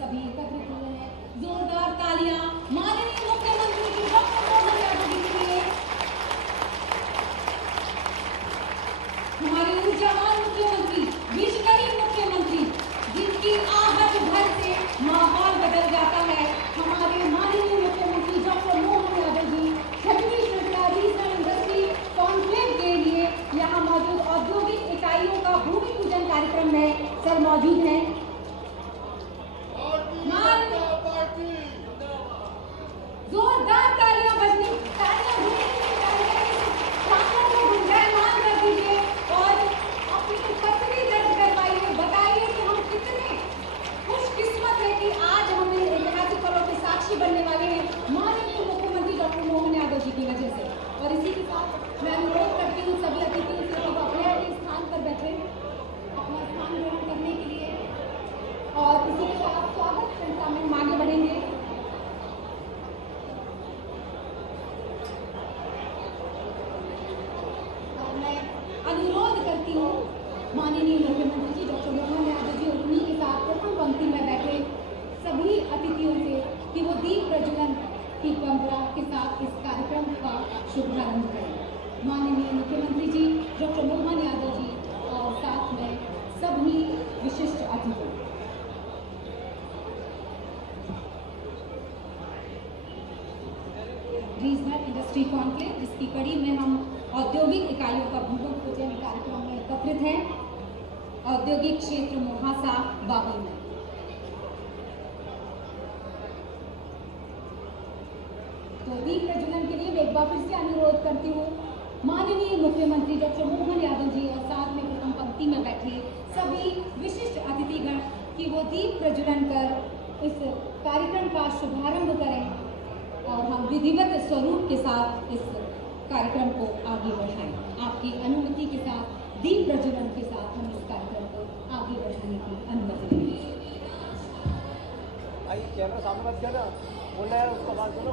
सभी एकत्रित हुए हैं। जोरदार तालियां माननीय मुख्यमंत्री जी डॉक्टर मोहन यादव जी के लिए। हमारे ऊर्जावान मुख्यमंत्री, विजनरी मुख्यमंत्री, जिनकी आहट भर से माहौल बदल जाता है, हमारे माननीय मुख्यमंत्री डॉक्टर मोहन यादव जी 6वीं श्रृंखला रीजनल इंडस्ट्री कॉन्क्लेव के लिए यहाँ मौजूद औद्योगिक इकाइयों का भूमि पूजन कार्यक्रम में सर मौजूद हैं। जोरदार तालियां बजनी, तालियां गुंजायमान कर दीजिए और अपनी उपस्थिति दर्ज करवाइए। बताइए कि हम कितने खुशकिस्मत है कि आज हम इन ऐतिहासिक पलों के साक्षी बनने वाले हैं माननीय मुख्यमंत्री डॉक्टर मोहन यादव जी की वजह से। और इसी के साथ मैं अनुरोध करती हूँ सभी अतिथियों से कि अपने स्थान पर बैठे, अपना स्थान ग्रहण करने के लिए। और इसी के साथ स्वागत श्रृंखला में हम आगे बढ़ेंगे। अनुरोध करती हूँ माननीय मुख्यमंत्री जी डॉक्टर मोहन यादव जी और उन्हीं के साथ प्रथम पंक्ति में बैठे सभी अतिथियों से कि वो दीप प्रज्वलन की परंपरा के साथ इस कार्यक्रम का शुभारंभ करें। माननीय मुख्यमंत्री जी डॉक्टर मोहन यादव जी और साथ में सभी विशिष्ट अतिथि। रीजनल इंडस्ट्री कॉन्क्लेव, जिसकी कड़ी में हम औद्योगिक इकाइयों का भूमि पूजन कार्यक्रम में एकत्रित हैं, औद्योगिक क्षेत्र मोहासा बाबई में। तो दीप प्रज्वलन के लिए मैं एक बार फिर से अनुरोध करती हूँ माननीय मुख्यमंत्री डॉक्टर मोहन यादव जी और साथ में प्रथम पंक्ति में बैठे सभी विशिष्ट अतिथिगण कि वो दीप प्रज्वलन कर इस कार्यक्रम का शुभारंभ करें और हम विधिवत स्वरूप के साथ इस कार्यक्रम को आगे बढ़ाएं। आपकी अनुमति के साथ दीप प्रज्वलन के साथ हम इस कार्यक्रम को आगे बढ़ाने की अनुमति देंगे। आइए कैमरा सामने मत करना, बोलना है उसको बात करो।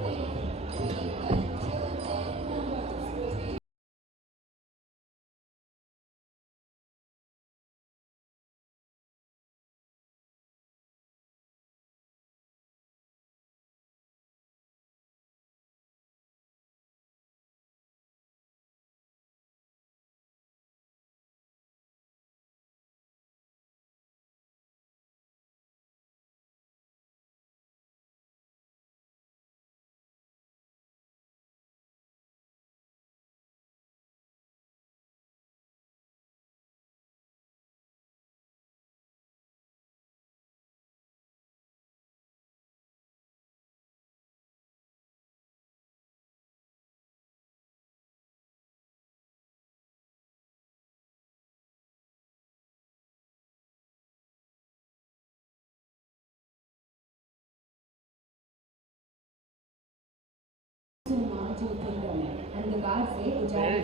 अंधकार से उजाले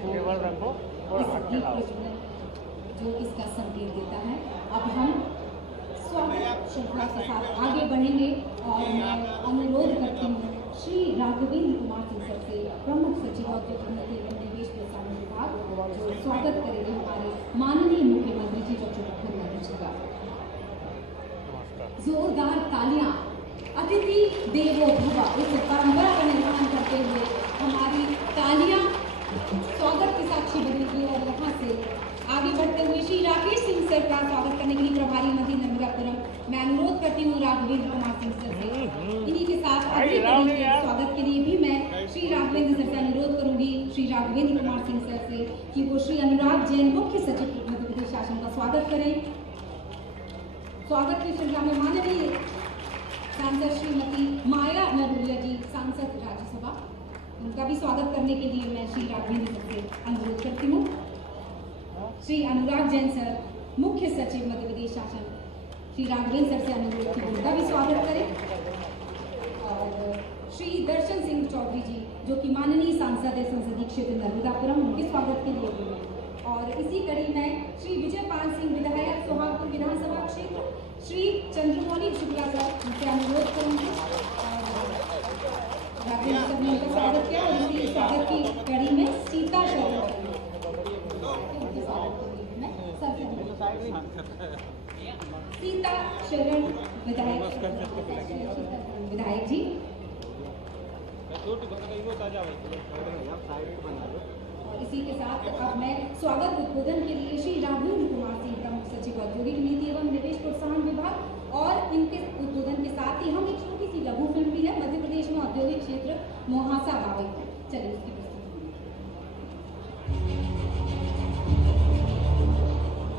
जो इसका संकेत देता है। अब हम स्वागत श्रृंखला के साथ आगे बढ़ेंगे और मैं अनुरोध करती हूँ श्री राघवेंद्र कुमार सिंह सर से, प्रमुख सचिव औद्योगिक नीति एवं निवेश प्रोत्साहन विभाग, जो स्वागत करेंगे हमारे माननीय मुख्यमंत्री जी डॉक्टर मोहन यादव जी का। जोरदार तालियां अतिथि देवो भव इस परंपरा का निर्माण करते हुए हमारी तालियां स्वागत के साक्षी बनेगी। और यहाँ से आगे बढ़ते हुए श्री राकेश सिंह सर का स्वागत करने के लिए प्रभारी मंत्री नर्मदापुरम मैं अनुरोध करती हूँ राघवेंद्र कुमार सिंह सर से। इन्हीं के साथ स्वागत के लिए भी मैं श्री राघवेंद्र सर से अनुरोध करूंगी, श्री राघवेंद्र कुमार सिंह सर से कि वो श्री अनुराग जैन मुख्य सचिव मध्य प्रदेश शासन का स्वागत करें। स्वागत की श्रृंखला में माननीय सांसद श्रीमती माया नरूलिया जी, सांसद राज्यसभा, उनका भी स्वागत करने के लिए मैं श्री राघवेंद्र सर से अनुरोध करती हूँ। श्री अनुराग जैन सर, मुख्य सचिव मध्य प्रदेश शासन, श्री राघवेंद्र सर से अनुरोध की उनका भी स्वागत करें। और श्री दर्शन सिंह चौधरी जी, जो कि माननीय सांसद है संसदीय क्षेत्र नर्मदापुरम, उनके स्वागत के लिए भी। और इसी कड़ी में श्री विजय पाल सिंह विधायक सोहागपुर विधानसभा क्षेत्र, श्री चंद्रमौली शुक्ला सर, उनसे अनुरोध करूंगी और राघवेंद्र सर ने उनका स्वागत किया। और इसी स्वागत की कड़ी में सीता शरण सीता शरण विधायक जी और इसी के साथ अब मैं स्वागत उद्बोधन के लिए श्री राघवेंद्र कुमार सिंह, प्रमुख सचिव औद्योगिक नीति एवं निवेश प्रोत्साहन विभाग, और इनके उद्बोधन के साथ ही हम एक छोटी सी लघु फिल्म भी है मध्य प्रदेश में औद्योगिक क्षेत्र मोहासा बावई। चलिए उसकी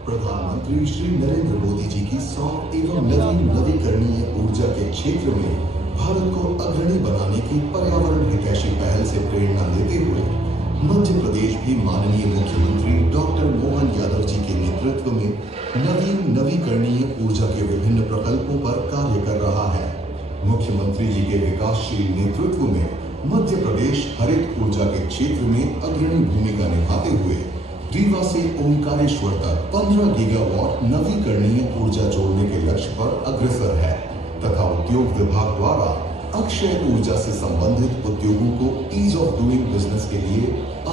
प्रधानमंत्री श्री नरेंद्र मोदी जी की सौर एवं नवीकरणीय ऊर्जा के क्षेत्र में भारत को अग्रणी बनाने की पर्यावरण हितैषी पहल से प्रेरणा लेते हुए मध्य प्रदेश भी माननीय मुख्यमंत्री डॉक्टर मोहन यादव जी के नेतृत्व में नवीकरणीय ऊर्जा के विभिन्न प्रकल्पों पर कार्य कर रहा है। मुख्यमंत्री जी के विकासशील नेतृत्व में मध्य प्रदेश हरित ऊर्जा के क्षेत्र में अग्रणी भूमिका निभाते हुए रीवा से ओंकारेश्वर तक 15 गीगावाट नवीकरणीय ऊर्जा जोड़ने के लक्ष्य पर अग्रसर है तथा उद्योग विभाग द्वारा अक्षय ऊर्जा से संबंधित उद्योगों को ईज ऑफ डूइंग बिजनेस के लिए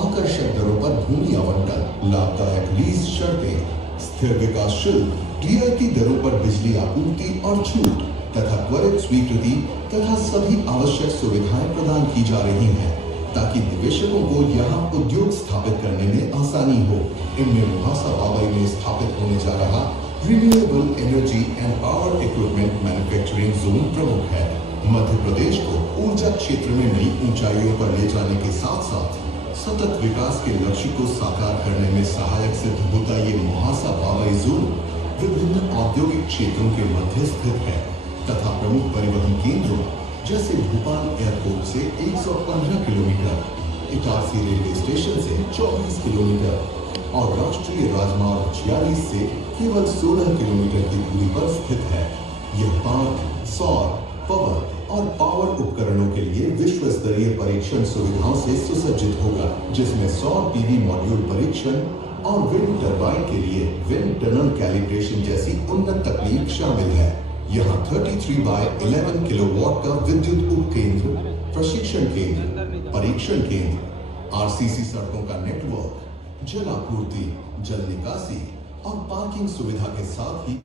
आकर्षक दरों पर भूमि आवंटन, लाभदायक लीज शर्तें, स्थिर विकास शुल्क, रियायती दरों पर बिजली आपूर्ति और छूट तथा त्वरित स्वीकृति तथा सभी आवश्यक सुविधाएं प्रदान की जा रही हैं ताकि निवेशकों को यहाँ उद्योग स्थापित करने में आसानी हो। इनमें मोहासा बावई में स्थापित होने जा रहा renewable energy and power equipment manufacturing zone प्रमुख है। मध्य प्रदेश को ऊर्जा क्षेत्र में नई ऊंचाइयों पर ले जाने के साथ साथ सतत विकास के लक्ष्य को साकार करने में सहायक सिद्ध होता ये मोहासा बावई जोन विभिन्न औद्योगिक क्षेत्रों के मध्य स्थित है तथा प्रमुख परिवहन केंद्रों जैसे भोपाल एयरपोर्ट से 115 किलोमीटर, इटारसी रेलवे स्टेशन से 24 किलोमीटर और राष्ट्रीय राजमार्ग 46 से केवल 16 किलोमीटर की दूरी पर स्थित है। यह पार्क सौर, पवन और पावर उपकरणों के लिए विश्व स्तरीय परीक्षण सुविधाओं से सुसज्जित होगा, जिसमें सौर पीवी मॉड्यूल परीक्षण और विंड टरबाइन के लिए विंड टनल कैलिब्रेशन जैसी उन्नत तकनीक शामिल है। यहाँ 33/11 किलोवाट का विद्युत उपकेंद्र, प्रशिक्षण केंद्र, परीक्षण केंद्र, आरसीसी सड़कों का नेटवर्क, जल आपूर्ति, जल निकासी और पार्किंग सुविधा के साथ ही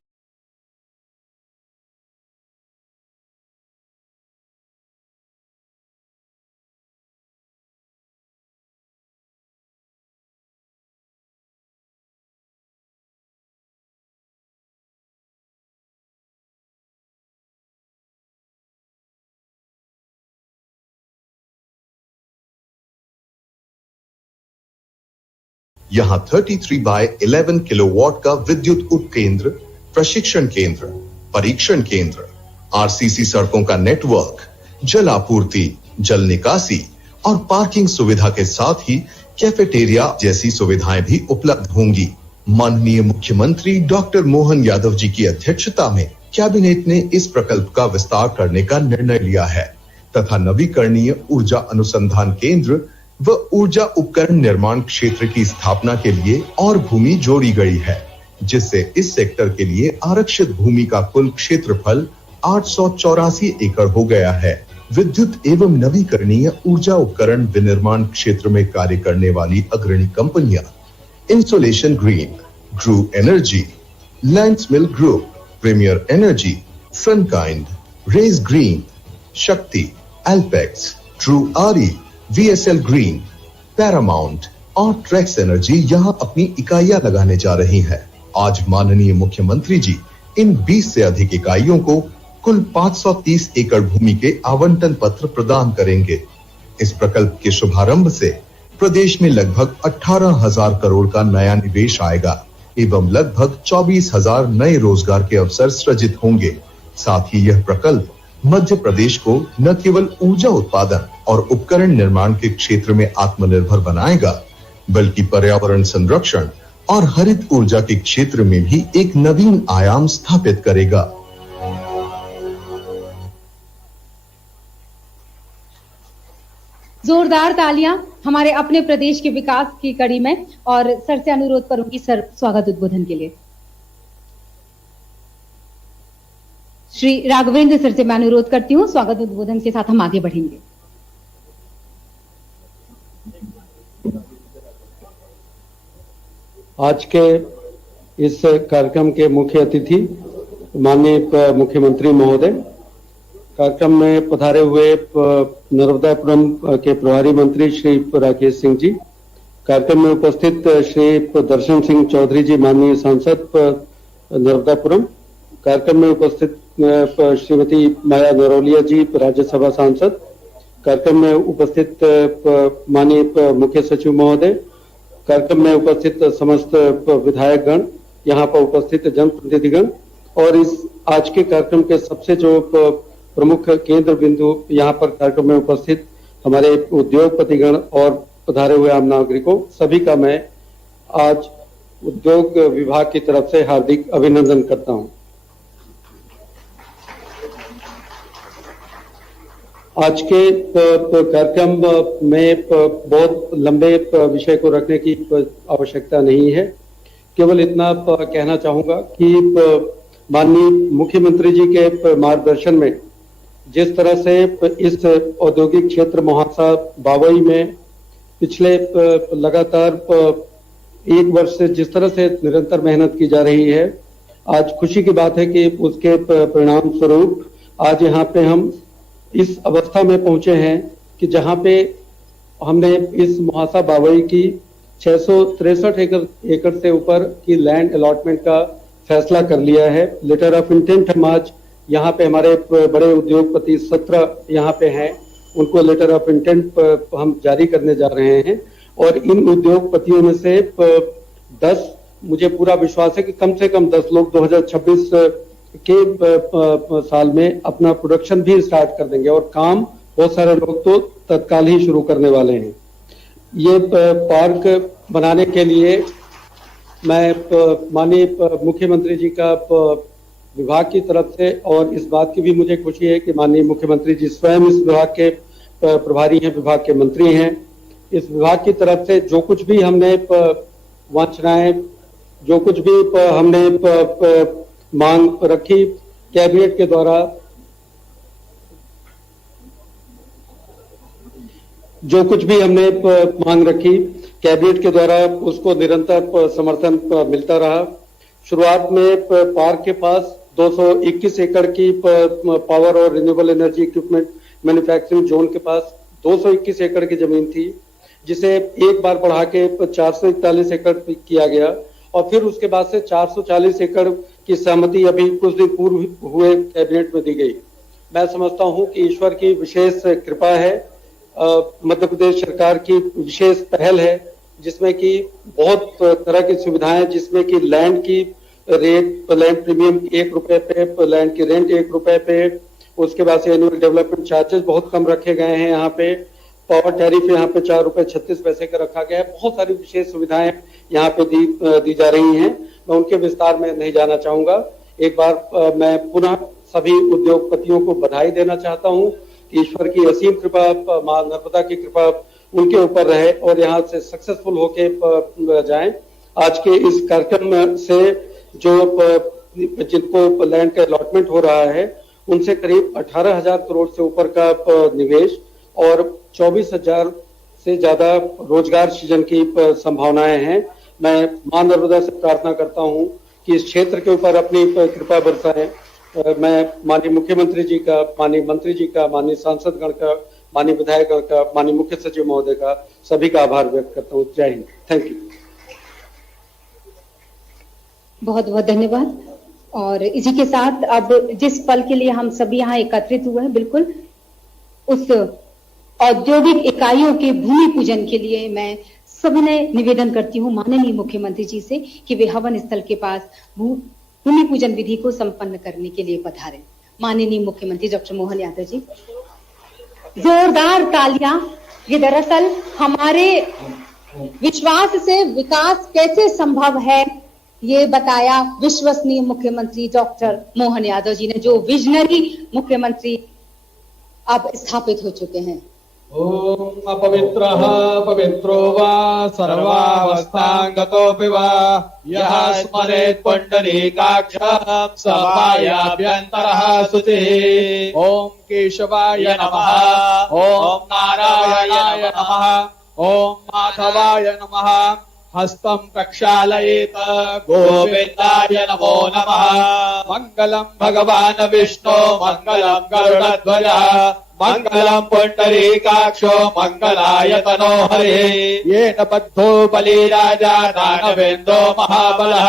यहाँ 33/11 किलोवाट का विद्युत उपकेंद्र, प्रशिक्षण केंद्र, परीक्षण केंद्र, आरसीसी सड़कों का नेटवर्क, जल आपूर्ति, जल निकासी और पार्किंग सुविधा के साथ ही कैफेटेरिया जैसी सुविधाएं भी उपलब्ध होंगी। माननीय मुख्यमंत्री डॉक्टर मोहन यादव जी की अध्यक्षता में कैबिनेट ने इस प्रकल्प का विस्तार करने का निर्णय लिया है तथा नवीकरणीय ऊर्जा अनुसंधान केंद्र व ऊर्जा उपकरण निर्माण क्षेत्र की स्थापना के लिए और भूमि जोड़ी गई है, जिससे इस सेक्टर के लिए आरक्षित भूमि का कुल क्षेत्रफल 884 एकड़ हो गया है। विद्युत एवं नवीकरणीय ऊर्जा उपकरण विनिर्माण क्षेत्र में कार्य करने वाली अग्रणी कंपनियां इंसोलेशन ग्रीन, ड्रू energy, Landsmill group, premier energy, Sunkind, Rays green, Shakti, Alpex, true आरी, VSL ग्रीन, पैरामाउंट और ट्रेक्स एनर्जी यहां अपनी इकाइयां लगाने जा रही हैं। आज माननीय मुख्यमंत्री जी इन 20 से अधिक इकाइयों को कुल 530 एकड़ भूमि के आवंटन पत्र प्रदान करेंगे। इस प्रकल्प के शुभारंभ से प्रदेश में लगभग 18,000 करोड़ का नया निवेश आएगा एवं लगभग 24,000 नए रोजगार के अवसर सृजित होंगे। साथ ही यह प्रकल्प मध्य प्रदेश को न केवल ऊर्जा उत्पादन और उपकरण निर्माण के क्षेत्र में आत्मनिर्भर बनाएगा, बल्कि पर्यावरण संरक्षण और हरित ऊर्जा के क्षेत्र में भी एक नवीन आयाम स्थापित करेगा। जोरदार तालियां हमारे अपने प्रदेश के विकास की कड़ी में। और सर से अनुरोध करूंगी सर स्वागत उद्बोधन के लिए। श्री राघवेंद्र सर से मैं अनुरोध करती हूं, स्वागत उद्बोधन के साथ हम आगे बढ़ेंगे। आज के इस कार्यक्रम के मुख्य अतिथि माननीय मुख्यमंत्री महोदय, कार्यक्रम में पधारे हुए नर्मदापुरम के प्रभारी मंत्री श्री राकेश सिंह जी, कार्यक्रम में उपस्थित श्री दर्शन सिंह चौधरी जी माननीय सांसद नर्मदापुरम, कार्यक्रम में उपस्थित श्रीमती माया नरोलिया जी राज्यसभा सांसद, कार्यक्रम में उपस्थित माननीय मुख्य सचिव महोदय, कार्यक्रम में उपस्थित समस्त विधायकगण, यहाँ पर उपस्थित जनप्रतिनिधिगण और इस आज के कार्यक्रम के सबसे जो प्रमुख केंद्र बिंदु यहाँ पर कार्यक्रम में उपस्थित हमारे उद्योगपतिगण और पधारे हुए आम नागरिकों, सभी का मैं आज उद्योग विभाग की तरफ से हार्दिक अभिनंदन करता हूँ। आज के कार्यक्रम में बहुत लंबे विषय को रखने की आवश्यकता नहीं है, केवल इतना कहना चाहूंगा कि माननीय मुख्यमंत्री जी के मार्गदर्शन में जिस तरह से इस औद्योगिक क्षेत्र महासा बावई में पिछले लगातार एक वर्ष से जिस तरह से निरंतर मेहनत की जा रही है, आज खुशी की बात है कि उसके परिणाम स्वरूप आज यहाँ पे हम इस अवस्था में पहुंचे हैं कि जहां पे हमने इस महासा बावई की 663 एकड़ से ऊपर की लैंड अलॉटमेंट का फैसला कर लिया है। लेटर ऑफ इंटेंट हम आज यहाँ पे हमारे बड़े उद्योगपति 17 यहाँ पे हैं, उनको लेटर ऑफ इंटेंट हम जारी करने जा रहे हैं और इन उद्योगपतियों में से 10, मुझे पूरा विश्वास है कि कम से कम 10 लोग 2026 के साल में अपना प्रोडक्शन भी स्टार्ट कर देंगे और काम बहुत सारे लोग तो तत्काल ही शुरू करने वाले हैं। ये पार्क बनाने के लिए मैं माननीय मुख्यमंत्री जी का विभाग की तरफ से, और इस बात की भी मुझे खुशी है कि माननीय मुख्यमंत्री जी स्वयं इस विभाग के प्रभारी हैं, विभाग के मंत्री हैं। इस विभाग की तरफ से जो कुछ भी हमने वांछनाएं, जो कुछ भी हमने मांग रखी कैबिनेट के द्वारा, जो कुछ भी हमने मांग रखी कैबिनेट के द्वारा उसको निरंतर समर्थन मिलता रहा। शुरुआत में पार्क के पास 221 एकड़ की पावर और renewable energy equipment manufacturing zone के पास 221 एकड़ की जमीन थी, जिसे एक बार बढ़ा के 441 एकड़ किया गया और फिर उसके बाद से 440 एकड़ की सहमति अभी कुछ दिन पूर्व हुए कैबिनेट में दी गई। मैं समझता हूं कि ईश्वर की विशेष कृपा है, मध्य प्रदेश सरकार की विशेष पहल है, जिसमें कि बहुत तरह की सुविधाएं, जिसमें कि लैंड की रेट, लैंड प्रीमियम 1 रुपए पे, लैंड की रेंट 1 रुपए पे, उसके बाद से एनुअल डेवलपमेंट चार्जेस बहुत कम रखे गए हैं। यहाँ पे पावर टैरिफ यहाँ पे 4 रुपए 36 पैसे का रखा गया है। बहुत सारी विशेष सुविधाएं यहाँ पे दी जा रही हैं। मैं उनके विस्तार में नहीं जाना चाहूंगा। एक बार मैं पुनः सभी उद्योगपतियों को बधाई देना चाहता हूँ कि ईश्वर की असीम कृपा, मां नर्मदा की कृपा उनके ऊपर रहे और यहाँ से सक्सेसफुल होके जाएं। आज के इस कार्यक्रम से जो जिनको लैंड का अलॉटमेंट हो रहा है, उनसे करीब 18,000 करोड़ से ऊपर का निवेश और 24,000 से ज्यादा रोजगार सृजन की संभावनाएं हैं। मैं मां नर्मदा से प्रार्थना करता हूं कि इस क्षेत्र के ऊपर अपनी कृपा बरसाएं। मैं माननीय मुख्यमंत्री जी का, माननीय मंत्री जी का, माननीय सांसदगण का, माननीय विधायकगण का, माननीय मुख्य सचिव महोदय का, सभी का आभार व्यक्त करता हूं। जय हिंद। Thank you. बहुत बहुत धन्यवाद। और इसी के साथ अब जिस पल के लिए हम सभी यहाँ एकत्रित हुए हैं, बिल्कुल उस औद्योगिक इकाइयों के भूमि पूजन के लिए मैं सविनय निवेदन करती हूँ माननीय मुख्यमंत्री जी से कि वे हवन स्थल के पास भूमि पूजन विधि को संपन्न करने के लिए पधारें। माननीय मुख्यमंत्री डॉक्टर मोहन यादव जी, जोरदार तालियां। ये दरअसल हमारे विश्वास से विकास कैसे संभव है, ये बताया विश्वसनीय मुख्यमंत्री डॉक्टर मोहन यादव जी ने, जो विजनरी मुख्यमंत्री अब स्थापित हो चुके हैं। ओम अपवित्रः पवित्रो वा सर्वावस्थांगतोऽपि वा यः स्मरेत् पुण्डरीकाक्षं सभायाभ्यन्तरः शुचिः। ओम केशवाय नमः, ओम नारायणाय नमः, ओम माधवाय नमः। हस्तं प्रक्षालयेत गोविन्दाय नमो नमः। मङ्गलं भगवान् विष्णु मङ्गलं गरुडध्वज मङ्गलं पुण्डरीकाक्षो मङ्गलाय तनो हरिः। येन बद्धो बलिराजा दानवेन्द्रो महाबलः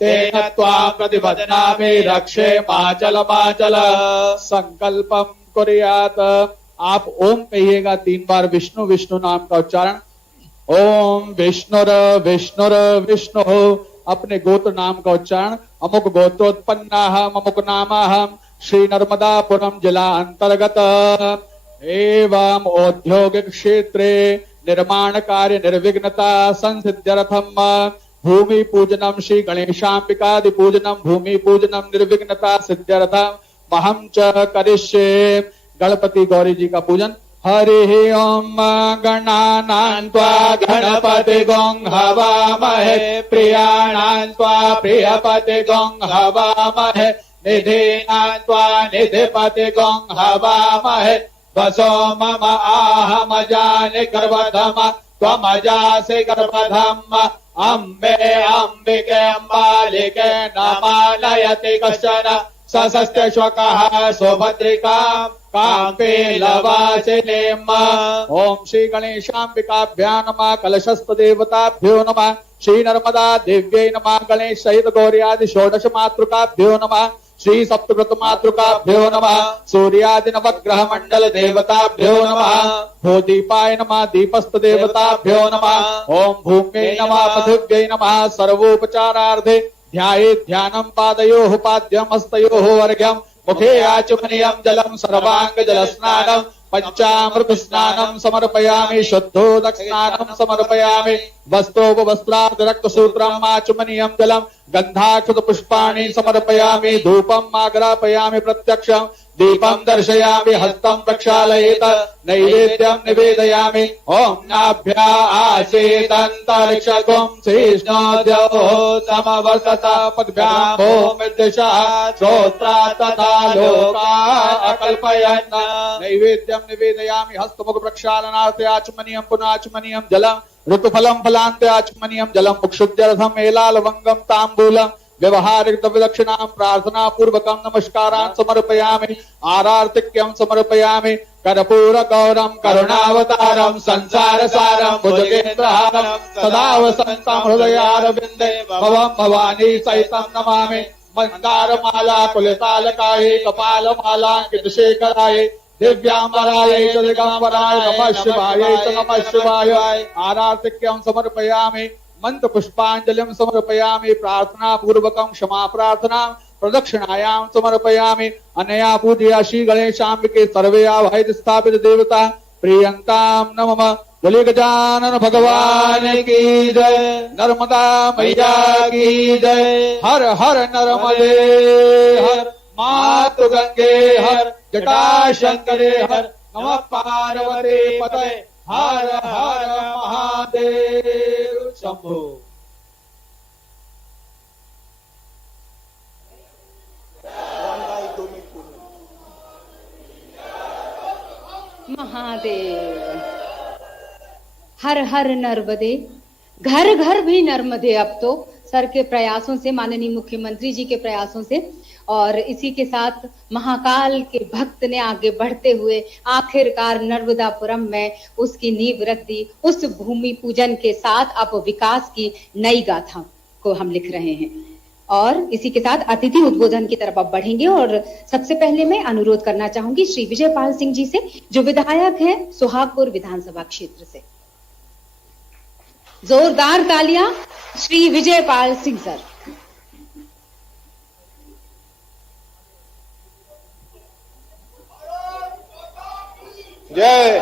तेन त्वां प्रतिपद्नामि रक्षे माचल माचल। संकल्पम कुर्यात्। आप ओम कहिएगा 3 बार विष्णु विष्णु नाम का उच्चारण। ओम विष्णुर विष्णुर विष्णु। अपने गोत्र नाम का उच्चारण। अमुक गोत्रोत्पन्नाहम अमुक नामाहम श्री नर्मदापुरम जिला अंतर्गत एवं औद्योगिक क्षेत्रे निर्माण कार्य निर्विघ्नता संसिद्ध्यर्थम भूमि पूजनम श्री गणेशांबिकादि पूजनम भूमि पूजनम निर्विघ्नता सिद्ध्यर्थम महम च करिष्ये। गणपति गौरी जी का पूजन। हरि ओम गणानां त्वा गणपतिगं हवामहे प्रियाणां त्वा प्रियपतिगं हवामहे निधीनां त्वा निधिपतिगं हवामहे वसो मम आहमजानि गर्भधम त्वमजासि गर्भधम अम्बे अम्बिके अम्बालिके नमालयति कश्चन सशस्त्र श्वकः सुभद्रिकां काम्पे लवासिनीम्। ओम श्री गणेशांबिकाभ्यां नमः। कलशस्थ देवताभ्यो नमः। श्री नर्मदा देव्यै नमः। गणेश सहित गौरी आदि षोडश मातृकाभ्यो नमः। श्री सप्तव्रत मातृकाभ्यो नमः। सूर्यादि नवग्रह मंडल देवताभ्यो नमः। भूदीपाय नमः। दीपस्थ देवताभ्यो नमः। ओम भूम्यै नमः पृथिव्यै नमः। सर्वोपचारार्थे ध्यायेत् ध्यानं पादयोः पाद्यं हस्तयोः अर्घ्यं मुखे आचमनीयं जलं सर्वांग जल स्नानं पंचामृत स्नानं समर्पयामि शुद्धोदक स्नानं समर्पयामि वस्त्रोपवस्त्रार्थ रक्तसूत्रम् आचमनीयं जलं गन्धाक्षत पुष्पाणि समर्पयामि धूपम् आग्रापयामि प्रत्यक्षं दीपं दर्शयामि हस्तं प्रक्षालयेत नैवेद्यं निवेदयामि। ओम नाभ्या आसीदन्तरिक्षगुं श्रीष्णोद्योः समवर्तत पद्भ्यां भूमिर्दिशः श्रोत्रा तथा लोका अकल्पयन्। नैवेद्यं निवेदयामि हस्तमुख प्रक्षालनार्थे आचमनीयं पुनः आचमनीयं जलं ऋतुफलं फलान्ते आचमनीयं जलं मुक्षुद्यर्थं एलालवंगं ताम्बूलं व्यवहारिक दक्षिणां प्रार्थना पूर्वकं नमस्कारान् समर्पयामि आरार्तिक्यं समर्पयामि कर्पूर गौरम करुणावतारम संसार सारम भुजगेन्द्रहारम सदा वसन्तं हृदयारविन्दे भवं भवानी सहितं नमामि। मंदारमाला कुलतालकाय कपालमालांकितशेखराय दिव्यांबराय च दिगंबराय नमः शिवाय च नमः शिवाय। आरार्तिक्यं समर्पयामि मंत्र पुष्पांजलिं समर्पयामि प्रार्थना पूर्वकं क्षमा प्रार्थना प्रदक्षिणायां समर्पयामि। अनया पूजया श्री गणेशांबिके सर्वे आवाहित स्थापित देवता प्रियंतां नमः। बोले गजानन भगवान की जय। नर्मदा मैया की जय। हर हर नर्मदे हर मातु गंगे हर जटा शंकरे हर नमः पार्वती पतये हर हर महादेव शंभो। महादेव हर हर नर्मदे। घर घर भी नर्मदे। अब तो सर के प्रयासों से, माननीय मुख्यमंत्री जी के प्रयासों से और इसी के साथ महाकाल के भक्त ने आगे बढ़ते हुए आखिरकार नर्मदापुरम में उसकी नींव रख दी। उस भूमि पूजन के साथ अब विकास की नई गाथा को हम लिख रहे हैं और इसी के साथ अतिथि उद्बोधन की तरफ अब बढ़ेंगे। और सबसे पहले मैं अनुरोध करना चाहूंगी श्री विजयपाल सिंह जी से, जो विधायक हैं सुहागपुर विधानसभा क्षेत्र से। जोरदार तालियां श्री विजयपाल सिंह सर। जय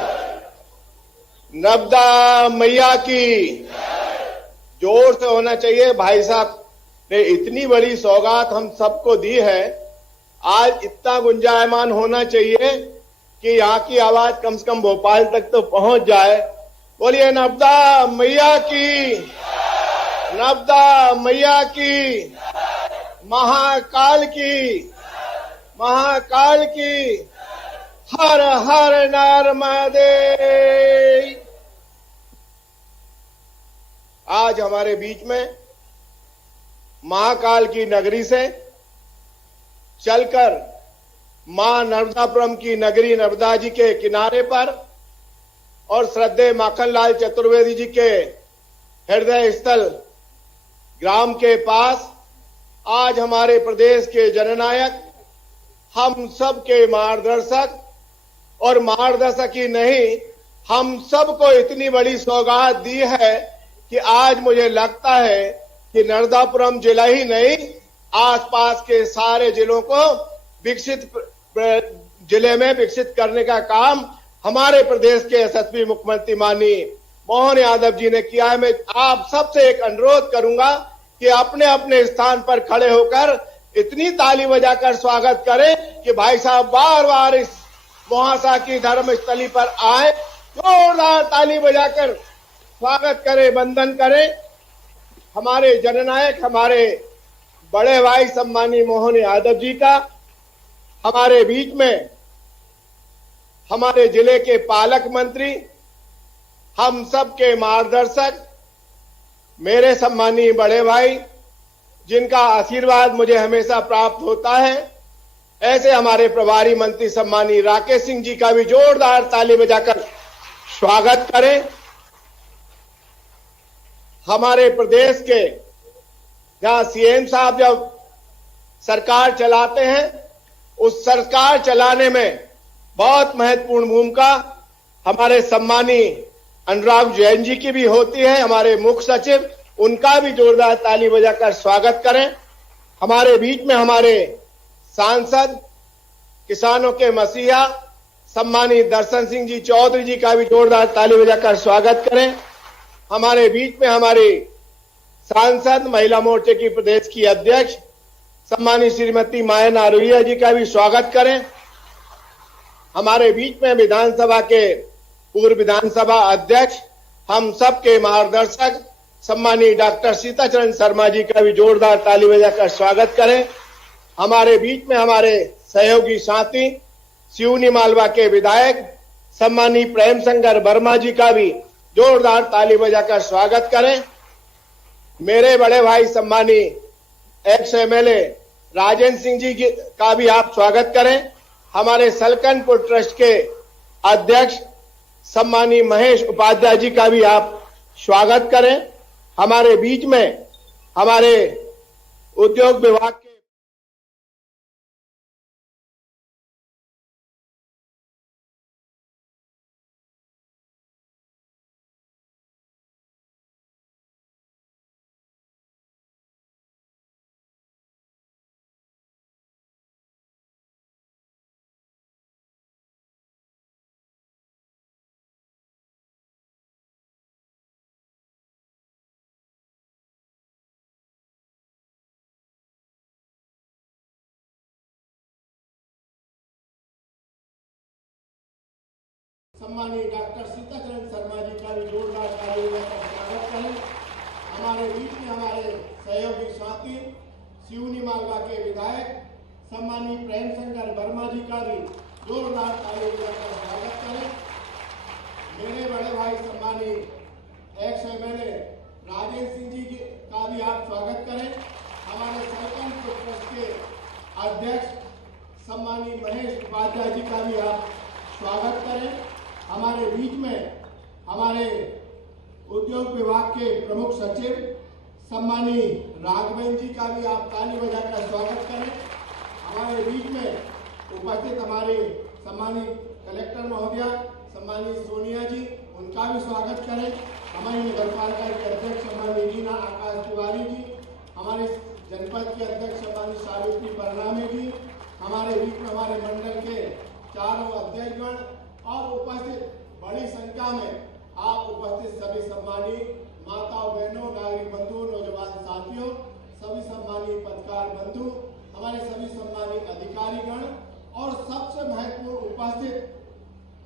नर्मदा मैया की। जोर से होना चाहिए। भाई साहब ने इतनी बड़ी सौगात हम सबको दी है, आज इतना गुंजायमान होना चाहिए कि यहाँ की आवाज कम से कम भोपाल तक तो पहुंच जाए। बोलिए नर्मदा मैया की। नर्मदा मैया की। महाकाल की। महाकाल की। हर हर नर्मदे। आज हमारे बीच में महाकाल की नगरी से चलकर मां नर्मदापुरम की नगरी नर्मदा जी के किनारे पर और श्रद्धेय माखनलाल चतुर्वेदी जी के हृदय स्थल ग्राम के पास आज हमारे प्रदेश के जननायक, हम सब के मार्गदर्शक और मार्गदर्शक ही नहीं, हम सबको इतनी बड़ी सौगात दी है कि आज मुझे लगता है कि नर्मदापुरम जिला ही नहीं, आसपास के सारे जिलों को विकसित जिले में विकसित करने का काम हमारे प्रदेश के यशस्वी मुख्यमंत्री माननीय मोहन यादव जी ने किया है। मैं आप सबसे एक अनुरोध करूंगा कि अपने अपने स्थान पर खड़े होकर इतनी ताली बजाकर स्वागत करें कि भाई साहब बार बार इस मोहासा की धर्म स्थली पर आए, जोरदार ताली बजाकर स्वागत करें, वंदन करें। हमारे जननायक, हमारे बड़े भाई सम्मानीय मोहन यादव जी का हमारे बीच में हमारे जिले के पालक मंत्री, हम सब के मार्गदर्शक, मेरे सम्मानीय बड़े भाई जिनका आशीर्वाद मुझे हमेशा प्राप्त होता है, ऐसे हमारे प्रभारी मंत्री सम्मानीय राकेश सिंह जी का भी जोरदार ताली बजाकर स्वागत करें। हमारे प्रदेश के जहां सीएम साहब जब सरकार चलाते हैं, उस सरकार चलाने में बहुत महत्वपूर्ण भूमिका हमारे सम्मानीय अनुराग जैन जी की भी होती है। हमारे मुख्य सचिव, उनका भी जोरदार ताली बजाकर स्वागत करें। हमारे बीच में हमारे सांसद, किसानों के मसीहा सम्मानीय दर्शन सिंह जी चौधरी जी का भी जोरदार ताली बजाकर स्वागत करें। हमारे बीच में हमारे सांसद, महिला मोर्चे की प्रदेश की अध्यक्ष सम्मानीय श्रीमती माया नारुहिया जी का भी स्वागत करें। हमारे बीच में विधानसभा के पूर्व विधानसभा अध्यक्ष, हम सब के मार्गदर्शक सम्मानीय डॉक्टर सीताचरण शर्मा जी का भी जोरदार ताली बजाकर स्वागत करें। हमारे बीच में हमारे सहयोगी साथी सिवनी मालवा के विधायक सम्मानीय प्रेम शंकर वर्मा जी का भी जोरदार ताली बजाकर स्वागत करें। मेरे बड़े भाई सम्मानीय एक्स एमएलए राजेंद्र सिंह जी का भी आप स्वागत करें। हमारे सलकनपुर ट्रस्ट के अध्यक्ष सम्मानीय महेश उपाध्याय जी का भी आप स्वागत करें। हमारे बीच में हमारे उद्योग विभाग के सम्मानीय डॉक्टर सीताचरण शर्मा जी का भी जोरदार ताली बजाकर स्वागत करें। हमारे बीच में हमारे सहयोगी साथी सिवनी मालवा के विधायक सम्मानीय प्रेम शंकर वर्मा जी का भी जोरदार ताली बजाकर स्वागत करें। मेरे बड़े भाई सम्मानीय एक्स एमएलए राजेंद्र सिंह जी का भी आप स्वागत करें। हमारे सलकनपुर ट्रस्ट के अध्यक्ष सम्मानीय महेश उपाध्याय जी का भी आप स्वागत करें। हमारे बीच में हमारे उद्योग विभाग के प्रमुख सचिव सम्मानीय राघवेंद्र जी का भी आप ताली बजाकर स्वागत करें। हमारे बीच में उपस्थित हमारे सम्मानीय कलेक्टर महोदया सम्मानीय सोनिया जी, उनका भी स्वागत करें। हमारी नगरपालिका के अध्यक्ष सम्मानीय रीना आकाश तिवारी जी, हमारे जनपद के अध्यक्ष सम्मानीय सावित्री परनामे जी, हमारे बीच में हमारे मंडल के चारों अध्यक्षगण और उपस्थित बड़ी संख्या में आप उपस्थित सभी सम्मानीय माताओं, बहनों, नागरिक बंधुओं, नौजवान साथियों, सभी सम्मानीय पत्रकार बंधु, हमारे सभी सम्मानीय अधिकारीगण और सबसे महत्वपूर्ण उपस्थित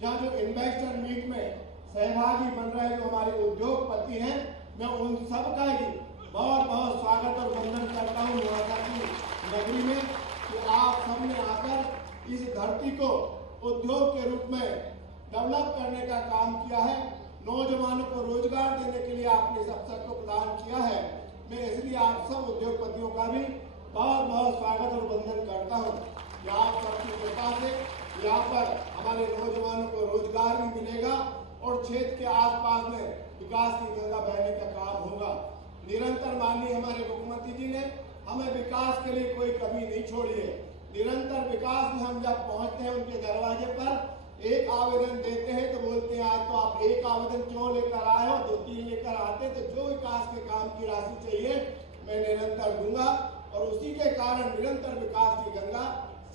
जहाँ जो इन्वेस्टर मीट में सहभागी बन रहे जो हमारे उद्योगपति हैं, मैं उन सबका ही बहुत बहुत स्वागत और वंदन करता हूँ मोहासा की नगरी में कि आप सबने आकर इस धरती को उद्योग के रूप में डेवलप करने का काम किया है। नौजवानों को रोजगार देने के लिए आपने इस अवसर को प्रदान किया है। मैं इसलिए आप सब उद्योगपतियों का भी बहुत बहुत स्वागत और वंदन करता हूँ कि आप सबकी कृपा से यहाँ पर हमारे नौजवानों को रोजगार भी मिलेगा और क्षेत्र के आसपास में विकास की गंगा बहने का काम होगा। निरंतर माननीय हमारे मुख्यमंत्री जी ने हमें विकास के लिए कोई कमी नहीं छोड़ी है। निरंतर विकास में हम जब पहुंचते हैं उनके दरवाजे पर एक आवेदन देते हैं तो बोलते हैं आज तो आप एक आवेदन क्यों लेकर आए हो, 2-3 लेकर आते तो जो विकास के काम की राशि चाहिए मैं निरंतर दूंगा। और उसी के कारण निरंतर विकास की गंगा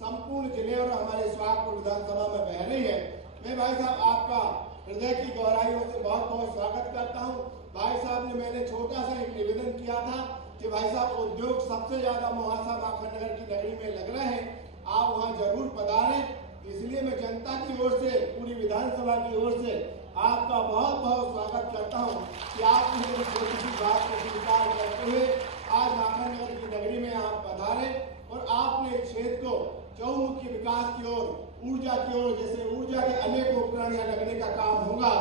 संपूर्ण जिले और हमारे सोहागपुर विधानसभा में बह रही है। मैं भाई साहब आपका हृदय की गहराइयों से बहुत बहुत स्वागत करता हूँ। भाई साहब ने मैंने छोटा सा एक निवेदन किया था कि भाई साहब उद्योग सबसे ज्यादा मोहासा माखन नगर की नगरी में लग रहे हैं, आप वहाँ जरूर पधारें। इसलिए मैं जनता की ओर से, पूरी विधानसभा की ओर से आपका बहुत बहुत स्वागत करता हूं कि आपने मेरी छोटी सी बात को स्वीकार करते हुए आज माखन नगर की नगरी में आप पधारे और आपने क्षेत्र को चहुमुखी विकास की ओर, ऊर्जा की ओर, जैसे ऊर्जा के अनेक उपकरण यहाँ लगने का काम होगा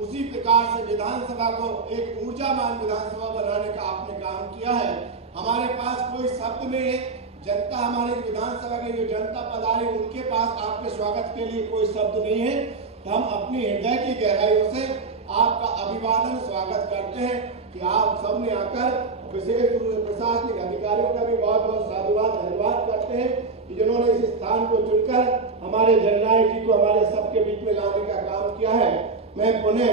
उसी प्रकार से विधानसभा को एक ऊर्जामान विधानसभा बनाने का आपने काम किया है। हमारे पास कोई शब्द नहीं है, जनता हमारे विधानसभा के जो जनता पधारे उनके पास आपके स्वागत के लिए कोई शब्द नहीं है। तो हम अपनी हृदय की गहराइयों से आपका अभिवादन स्वागत करते हैं कि आप सबने आकर, विशेष रूप से प्रशासनिक अधिकारियों का भी बहुत बहुत साधुवाद धन्यवाद करते हैं कि जिन्होंने इस स्थान को चुनकर हमारे जननायक जी को हमारे सबके बीच में लाने का काम किया है। मैं पुनः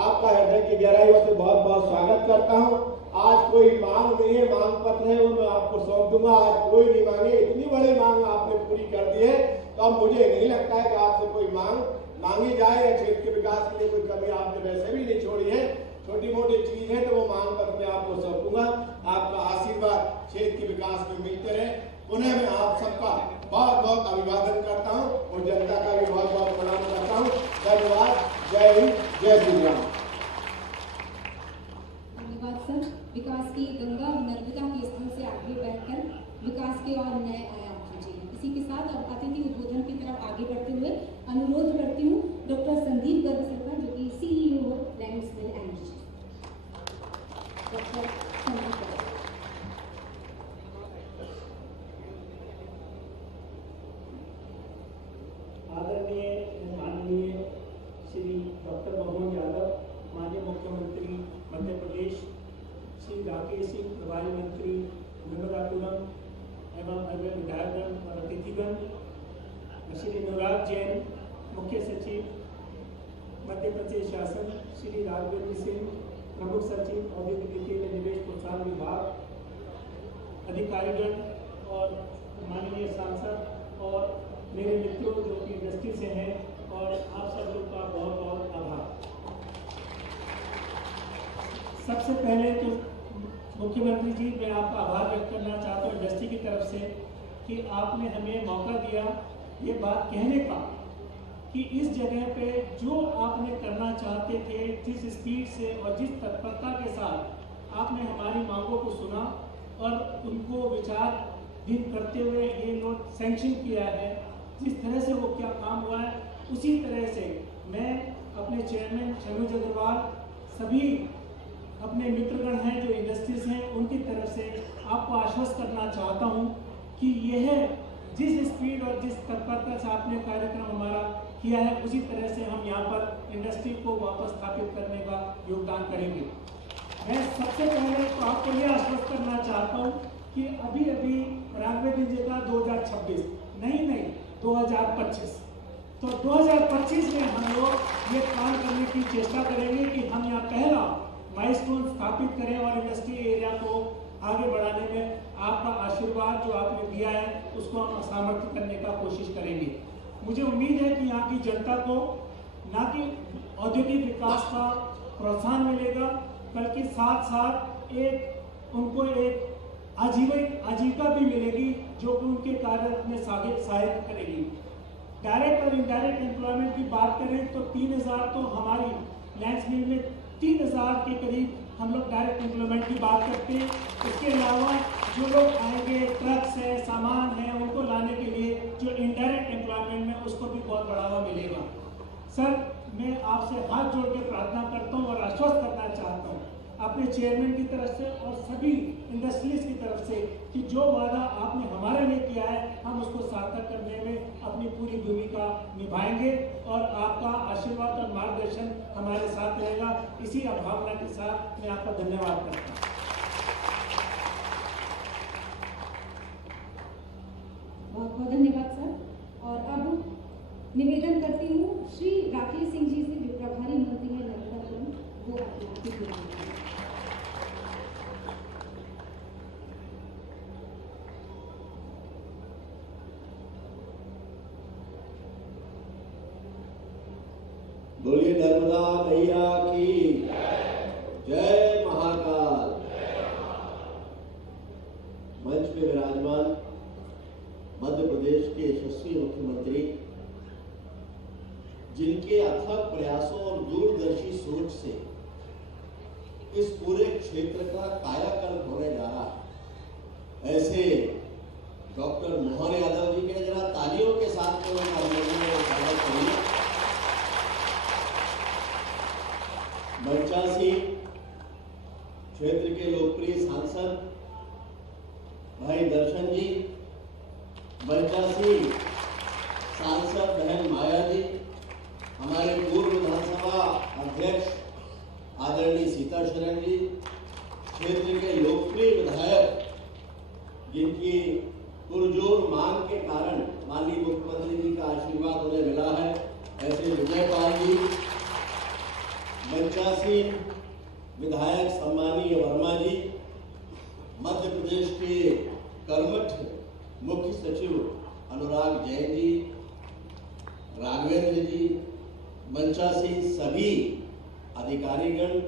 आपका हृदय की गहराइयों से बहुत बहुत स्वागत करता हूँ। आज कोई मांग नहीं है, मांग पत्र है वो मैं आपको सौंप दूंगा। आज कोई नहीं मांगे, इतनी बड़ी मांग आपने पूरी कर दी है तो अब मुझे नहीं लगता है कि आपसे कोई मांग मांगी जाए या क्षेत्र के विकास के लिए कोई कमी आपने वैसे भी नहीं छोड़ी है। छोटी मोटी चीज है तो वो मांग पत्र मैं आपको सौंपूंगा। आपका आशीर्वाद क्षेत्र के विकास में मिलते रहे। पुनः मैं आप सबका बहुत बहुत अभिवादन करता हूँ और जनता का भी बहुत बहुत प्रणाम करता हूँ। धन्यवाद। जय हिंद, जय श्री राम। धन्यवाद सर। विकास की गंगा नर्मदा के स्थल से आगे बढ़कर विकास के और नए आयाम खींचेगी। इसी के साथ अब अतिथि उद्बोधन की तरफ आगे बढ़ते हुए अनुरोध करती हूँ डॉक्टर संदीप गर्ग सर का, जो कि CEO लैंड्स मिल एनर्जी। डॉक्टर संदीप गर्ग। आदरणीय माननीय श्री डॉक्टर मोहन यादव, माननीय मुख्यमंत्री मध्य प्रदेश, श्री राकेश सिंह प्रभारी मंत्री नर्मदापुरम एवं अन्य विधायकगण और अतिथिगण, श्री अनुराग जैन मुख्य सचिव मध्य प्रदेश शासन, श्री राघवेंद्र सिंह प्रमुख सचिव औद्योगिक नीति एवं निवेश प्रोत्साहन विभाग, अधिकारीगण और माननीय सांसद और मेरे मित्रों जो कि इंडस्ट्री से हैं, और आप सब लोग का बहुत बहुत आभार। सबसे पहले तो मुख्यमंत्री जी, मैं आपका आभार व्यक्त करना चाहता हूँ इंडस्ट्री की तरफ से कि आपने हमें मौका दिया ये बात कहने का कि इस जगह पे जो आपने करना चाहते थे, जिस स्पीड से और जिस तत्परता के साथ आपने हमारी मांगों को सुना और उनको विचाराधीन करते हुए ये लोग सैंक्शन किया है, जिस तरह से वो क्या काम हुआ है उसी तरह से मैं अपने चेयरमैन शनुज अग्रवाल, सभी अपने मित्रगण हैं जो इंडस्ट्रीज हैं, उनकी तरफ से आपको आश्वस्त करना चाहता हूं कि यह जिस स्पीड और जिस तत्परता से आपने कार्यक्रम हमारा किया है उसी तरह से हम यहाँ पर इंडस्ट्री को वापस स्थापित करने का योगदान करेंगे। मैं सबसे पहले तो आपको यह आश्वस्त करना चाहता हूँ कि अभी अभी राघवे दीजिएगा 2026 नहीं 2025, तो 2025 में हम लोग ये काम करने की चेष्टा करेंगे कि हम यहाँ पहला माइलस्टोन स्थापित करें और इंडस्ट्री एरिया को आगे बढ़ाने में आपका आशीर्वाद जो आपने दिया है उसको हम सामर्थ्य करने का कोशिश करेंगे। मुझे उम्मीद है कि यहाँ की जनता को न कि औद्योगिक विकास का प्रोत्साहन मिलेगा, बल्कि साथ साथ उनको एक आजीविका भी मिलेगी जो कि उनके कार्य में सहायता करेगी। डायरेक्ट और इनडायरेक्ट एम्प्लॉयमेंट की बात करें तो 3000 तो हमारी लैंड्स मिल में 3000 के करीब हम लोग डायरेक्ट एम्प्लॉयमेंट की बात करते हैं। इसके अलावा जो लोग आएंगे, ट्रक्स है, सामान है, उनको लाने के लिए जो इनडायरेक्ट एम्प्लॉयमेंट में उसको भी बहुत बढ़ावा मिलेगा। सर, मैं आपसे हाथ जोड़ के प्रार्थना करता हूँ और आश्वस्त करना चाहता हूँ अपने चेयरमैन की तरफ से और सभी इंडस्ट्रीज की तरफ से कि जो वादा आपने हमारे लिए किया है हम उसको सार्थक करने में अपनी पूरी भूमिका निभाएंगे और आपका आशीर्वाद और मार्गदर्शन हमारे साथ रहेगा। इसी भावना के साथ मैं आपका धन्यवाद करता हूँ। बहुत बहुत धन्यवाद सर। और अब निवेदन करती हूँ श्री राकेश सिंह जी से, जो प्रभारी मंत्री हैं नर्मदापुरम, वो अपने आप की बोलेंगे। बोलिए नर्मदा मैया की जय महाकाल। मंच पे विराजमान मध्य प्रदेश के यशस्वी मुख्यमंत्री, जिनके अथक प्रयासों और दूरदर्शी सोच से इस पूरे क्षेत्र का कायाकल्प होने जा रहा है, ऐसे डॉक्टर मोहन यादव जी के जरा तालियों के साथ में स्वागत करिए। मंचासी क्षेत्र के लोकप्रिय सांसद भाई दर्शन जी, मंचासी सांसद बहन माया जी, हमारे पूर्व विधानसभा अध्यक्ष आदरणीय सीता शरण जी, क्षेत्र के लोकप्रिय विधायक जिनकी पुरजोर मांग के कारण माननीय मुख्यमंत्री जी का आशीर्वाद उन्हें मिला है, ऐसे विजय पाल जी, मंचासी विधायक सम्मानीय वर्मा जी, मध्य प्रदेश के कर्मठ मुख्य सचिव अनुराग जैन जी, राघवेंद्र जी, मंचासी सभी अधिकारीगण,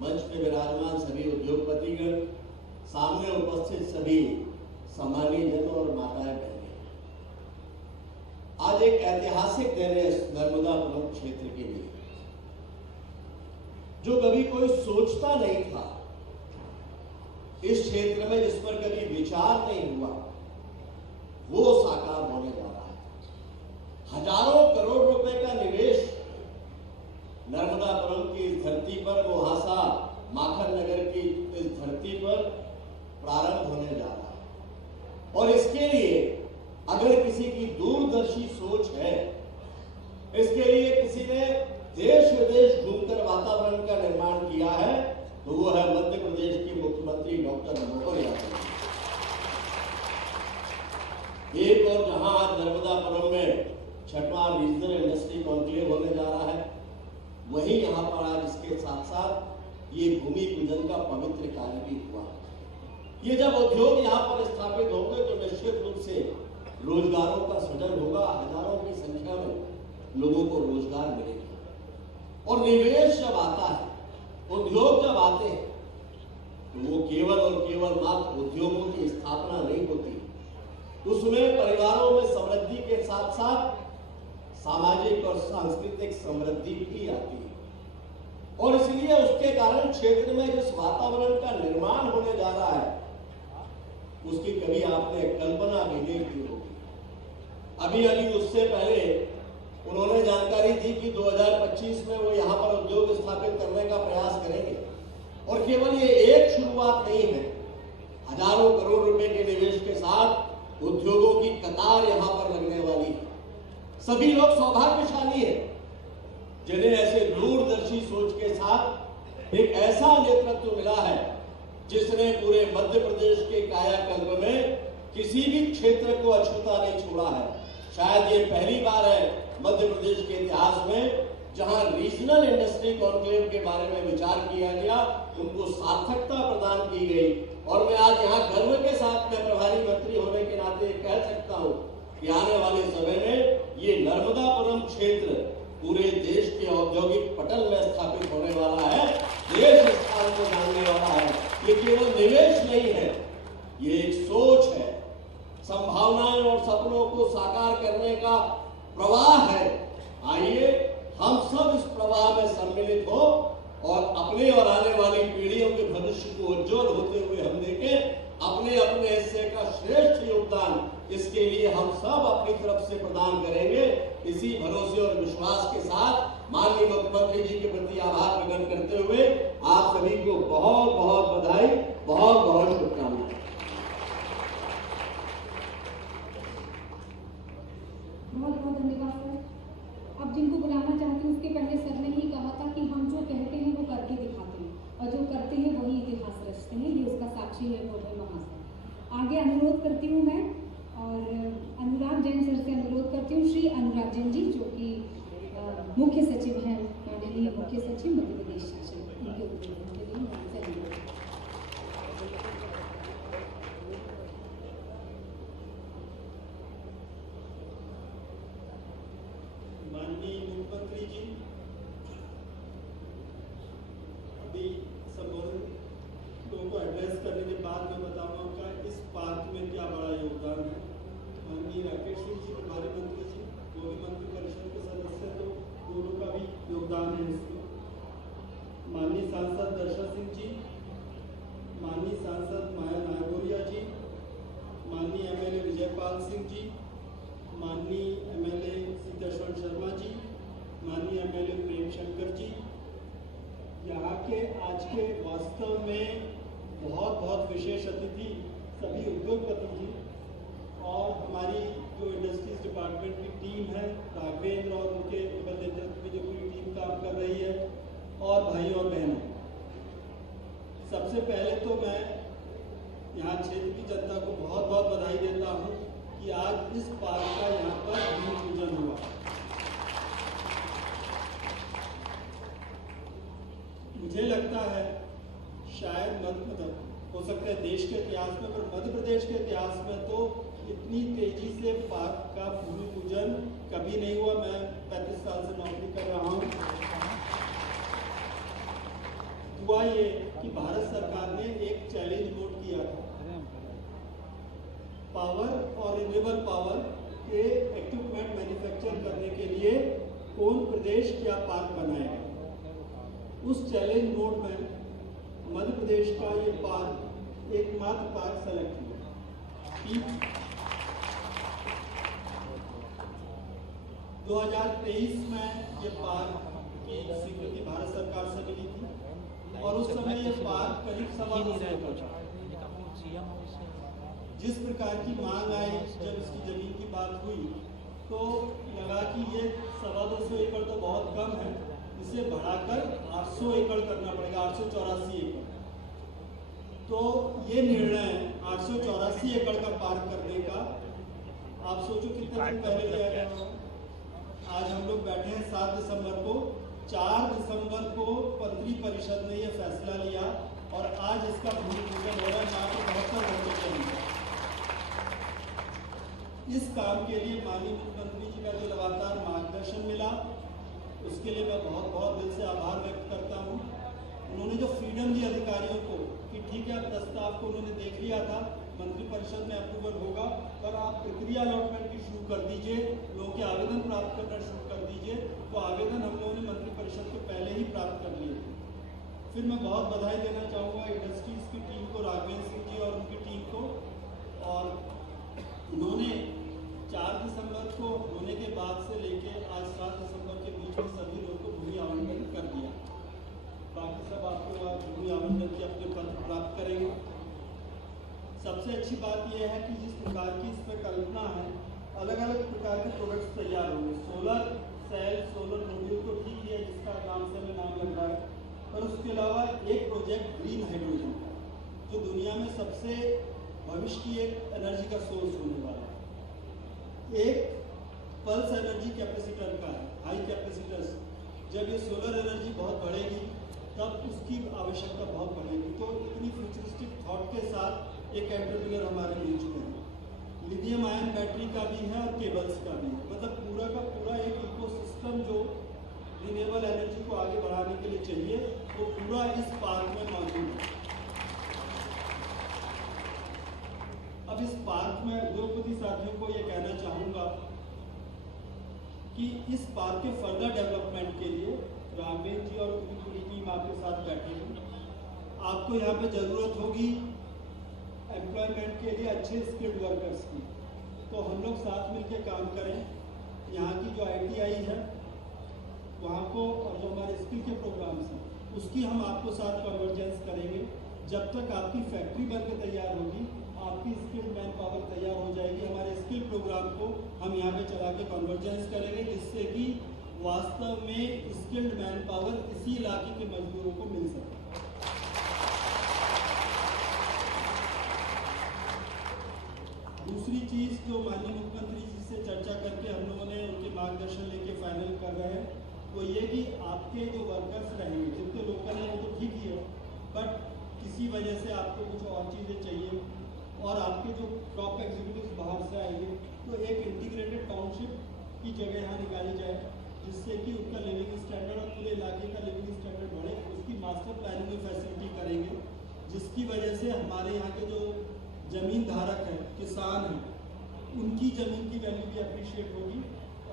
मंच पे विराजमान सभी उद्योगपतिगण, सामने उपस्थित सभी सम्मानीय जन और माताएं बहनें, आज एक ऐतिहासिक दिन है नर्मदापुरम क्षेत्र के लिए। जो कभी कोई सोचता नहीं था इस क्षेत्र में, जिस पर कभी विचार नहीं हुआ, वो साकार होने जा रहा है। हजारों करोड़ रुपए का निवेश नर्मदापुरम की इस धरती पर, मोहासा माखन नगर की इस धरती पर प्रारंभ होने जा रहा है। और इसके लिए अगर किसी की दूरदर्शी सोच है, इसके लिए किसी ने देश विदेश घूमकर वातावरण का निर्माण किया है, तो वो है मध्य प्रदेश के मुख्यमंत्री डॉक्टर मोहन यादव। एक और जहां आज नर्मदापुरम में 6वां रीजनल इंडस्ट्री कॉन्क्लेव होने जा रहा है, वहीं यहां पर आज इसके साथ साथ ये भूमि पूजन का पवित्र कार्य भी हुआ। ये जब उद्योग यहां पर स्थापित होंगे तो निश्चित रूप से रोजगारों का सृजन होगा, हजारों की संख्या में लोगों को रोजगार मिलेगा। और निवेश जब आता है, उद्योग जब आते हैं, तो वो केवल और केवल मात्र उद्योगों की स्थापना नहीं होती, उसमें परिवारों में समृद्धि के साथ साथ सामाजिक और सांस्कृतिक समृद्धि भी आती है। और इसलिए उसके कारण क्षेत्र में जिस वातावरण का निर्माण होने जा रहा है, उसकी कभी आपने कल्पना भी नहीं की होगी। अभी अभी उससे पहले उन्होंने जानकारी दी कि 2025 में वो यहाँ पर उद्योग स्थापित करने का प्रयास करेंगे। और केवल ये एक शुरुआत नहीं है, हजारों करोड़ रुपए के निवेश के साथ उद्योगों की कतार यहाँ पर लगने वाली है। सभी लोग सौभाग्यशाली हैं जिन्हें ऐसे दूरदर्शी सोच के साथ एक ऐसा नेतृत्व मिला है जिसने पूरे मध्य प्रदेश के कायाकल्प में किसी भी क्षेत्र को अछूता नहीं छोड़ा है। शायद ये पहली बार है मध्य प्रदेश के इतिहास में जहां रीजनल इंडस्ट्री कॉन्क्लेव के बारे में विचार किया गया, उनको सार्थकता प्रदान की गई। और मैं आज यहाँ गर्व के साथ में प्रभारी मंत्री होने के नाते कह सकता हूँ कि आने वाले समय में ये नर्मदापुरम क्षेत्र पूरे देश के औद्योगिक पटल में स्थापित होने वाला है, देश इस स्थान को जानने वाला है। ये केवल निवेश नहीं है, ये एक सोच है, संभावनाएं और सपनों को साकार करने का प्रवाह है। आइए हम सब इस प्रवाह में सम्मिलित हो और अपने और आने वाली पीढ़ियों के भविष्य को उज्जवल होते हुए हम देखें। अपने अपने हिस्से का श्रेष्ठ योगदान इसके लिए हम सब अपनी तरफ से प्रदान करेंगे। इसी भरोसे और विश्वास के साथ माननीय मुख्यमंत्री जी के प्रति आभार प्रकट करते हुए आप सभी को बहुत बहुत बधाई, बहुत बहुत शुभकामनाएं। बहुत बहुत धन्यवाद सर। अब जिनको बुलाना चाहती हूँ उसके पहले सर ने ही कहा था कि हम जो कहते हैं वो करके दिखाते हैं और जो करते हैं वही इतिहास रचते हैं। ये उसका साक्षी है महोदय महाशय। आगे अनुरोध करती हूँ मैं और अनुराग जैन सर से अनुरोध करती हूँ, श्री अनुराग जैन जी जो कि मुख्य सचिव हैं, माननीय मुख्य सचिव मध्य प्रदेश शासन, उनके उद्बोधन के लिए मैं उनसे अनुरोध करती हूँ। माननीय मुख्यमंत्री जी, अभी संबोधन को एड्रेस करने के बाद मैं बताऊंगा इस पार्क में क्या बड़ा योगदान है। माननीय राकेश सिंह जी प्रभारी मंत्री जी, वो भी मंत्री परिषद के सदस्य, तो दोनों का भी योगदान है इसमें। माननीय सांसद दर्शन सिंह जी, माननीय सांसद माया नागौरिया जी, माननीय एमएलए विजयपाल सिंह जी, माननीय एमएलए सीताश्वर शर्मा जी, माननीय एमएलए प्रेम शंकर जी, यहाँ के आज के वास्तव में बहुत बहुत विशेष अतिथि सभी उद्योगपति जी और हमारी जो इंडस्ट्रीज डिपार्टमेंट की टीम है, राघवेंद्र और उनके नेतृत्व में जो पूरी टीम काम कर रही है, और भाई और बहनों, सबसे पहले तो मैं यहाँ क्षेत्र की जनता को बहुत बहुत बधाई देता हूँ कि आज इस पार्क का यहाँ पर भूमि पूजन हुआ। मुझे लगता है शायद मतलब हो सकता है देश के इतिहास में, पर मध्य प्रदेश के इतिहास में तो इतनी तेजी से पार्क का भूमि पूजन कभी नहीं हुआ। मैं 35 साल से नौकरी कर रहा हूँ। हुआ ये कि भारत सरकार ने एक चैलेंज नोट किया था, पावर और रिन्यूएबल पावर के इक्विपमेंट मैन्युफैक्चर करने के लिए कौन प्रदेश क्या पार्क बनाएगा। उस चैलेंज नोट में मध्य प्रदेश का ये पार्क एकमात्र पार्क सेलेक्ट हुआ। 2023 में ये पार्क की स्वीकृति भारत सरकार से मिली थी और उस समय ये पार्क करीब 2.25 एकड़ था। जिस प्रकार की मांग आई, जब इसकी जमीन की बात हुई तो लगा कि ये 225 एकड़ तो बहुत कम है, इसे बढ़ाकर 800 एकड़ करना पड़ेगा, 884 एकड़। तो ये निर्णय 884 एकड़ का पार्क करने का, आप सोचो कितने दिन पहले लिया गया। आज हम लोग बैठे हैं 7 दिसंबर को, 4 दिसंबर को मंत्री परिषद ने यह फैसला लिया और आज इसका भूमि पूजन हो रहा है। मात्र 72 घंटे के अंदर इस काम के लिए माननीय मुख्यमंत्री जी का जो लगातार मार्गदर्शन मिला, उसके लिए मैं बहुत बहुत दिल से आभार व्यक्त करता हूँ। उन्होंने जो फ्रीडम दी अधिकारियों को कि ठीक है, प्रस्ताव को उन्होंने देख लिया था, मंत्री परिषद में अप्रूवल होगा, पर आप प्रक्रिया अलॉटमेंट की शुरू कर दीजिए, लोगों के आवेदन प्राप्त करना शुरू कर दीजिए। तो आवेदन हम लोगों ने मंत्री परिषद के पहले ही प्राप्त कर लिए थे। फिर मैं बहुत बधाई देना चाहूँगा इंडस्ट्रीज की टीम को, राघवेंद्र सिंह जी और उनकी टीम को। और उन्होंने 4 दिसंबर को होने के बाद से लेके आज 7 दिसंबर के बीच में सभी लोगों को भूमि आवंटन कर दिया। बाकी सब आपको आज भूमि आवंटन के अपने पत्र प्राप्त करेंगे। सबसे अच्छी बात यह है कि जिस प्रकार की इस पर कल्पना है, अलग अलग प्रकार के प्रोडक्ट्स तैयार होंगे। सोलर सेल, सोलर मॉड्यूल तो ठीक है, जिसका नाम से हमें नाम लग रहा है, पर उसके अलावा एक प्रोजेक्ट ग्रीन हाइड्रोजन का, जो दुनिया में सबसे भविष्य की एक एनर्जी का सोर्स होने वाला है। एक पल्स एनर्जी कैपेसिटर का है, हाई कैपेसिटर्स। जब ये सोलर एनर्जी बहुत बढ़ेगी तब उसकी आवश्यकता बहुत बढ़ेगी। तो इतनी फ्यूचरिस्टिक थॉट के साथ एक एंटरप्रेन्योर हमारे बीच में है। लिथियम आयन बैटरी का भी है और केबल्स का भी है। मतलब पूरा का पूरा एक इकोसिस्टम जो रिन्यूएबल एनर्जी को आगे बढ़ाने के लिए चाहिए, वो पूरा इस पार्क में मौजूद है। अब इस पार्क में उद्योगपति साथियों को ये कहना चाहूँगा कि इस पार्क के फर्दर डेवलपमेंट के लिए राघवेंद्र जी और उनकी पूरी टीम आपके साथ बैठेगी। आपको यहाँ पे ज़रूरत होगी एम्प्लॉयमेंट के लिए अच्छे स्किल्ड वर्कर्स की, तो हम लोग साथ मिलकर काम करें। यहाँ की जो ITI है वहाँ को उसकी हम आपको साथ कन्वर्जेंस करेंगे। जब तक आपकी फैक्ट्री बनकर तैयार होगी, आपकी स्किल्ड मैन पावर तैयार हो जाएगी, हमारे स्किल प्रोग्राम को हम यहाँ पे चला के कन्वर्जेंस करेंगे, जिससे कि वास्तव में स्किल्ड मैन पावर इसी इलाके के मजदूरों को मिल सके। दूसरी चीज़ जो माननीय मुख्यमंत्री जी से चर्चा करके हम लोगों ने उनके मार्गदर्शन लेके फाइनल कर रहे हैं, वो ये कि आपके जो वर्कर्स रहेंगे, जितने लोकल हैं वो तो ठीक ही है, बट किसी वजह से आपको कुछ और चीज़ें चाहिए और आपके जो टॉप एग्जीक्यूटिव्स बाहर से आएंगे, तो एक इंटीग्रेटेड टाउनशिप की जगह यहाँ निकाली जाए, जिससे कि उनका लिविंग स्टैंडर्ड और पूरे इलाके का लिविंग स्टैंडर्ड बढ़े। उसकी मास्टर प्लानिंग में फैसिलिटी करेंगे, जिसकी वजह से हमारे यहाँ के जो जमीन धारक है, किसान हैं, उनकी ज़मीन की वैल्यू भी अप्रिशिएट होगी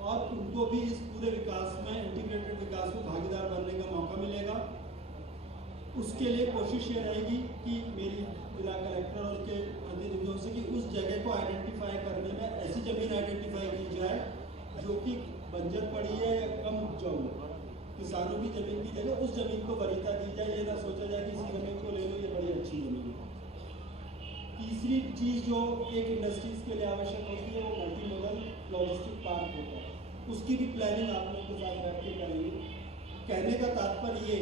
और उनको भी इस पूरे विकास में, इंटीग्रेटेड विकास में भागीदार बनने का मौका मिलेगा। उसके लिए कोशिश ये रहेगी कि मेरी जिला कलेक्टर और के प्रतिनिधियों से कि उस जगह को आइडेंटिफाई करने में ऐसी ज़मीन आइडेंटिफाई की जाए जो कि बंजर पड़ी है या कम उपजाऊ, किसानों की ज़मीन की जगह उस ज़मीन को वरीयता दी जाए। ये ना सोचा जाए कि इसी ज़मीन को ले लो, ये बड़ी अच्छी ज़मीन है। तीसरी चीज़ जो एक इंडस्ट्रीज़ के लिए आवश्यक होती है, वो मल्टी मॉडल लॉजिस्टिक पार्क होता है, उसकी भी प्लानिंग आप लोगों के साथ बैठ के करेंगे। कहने का तात्पर्य ये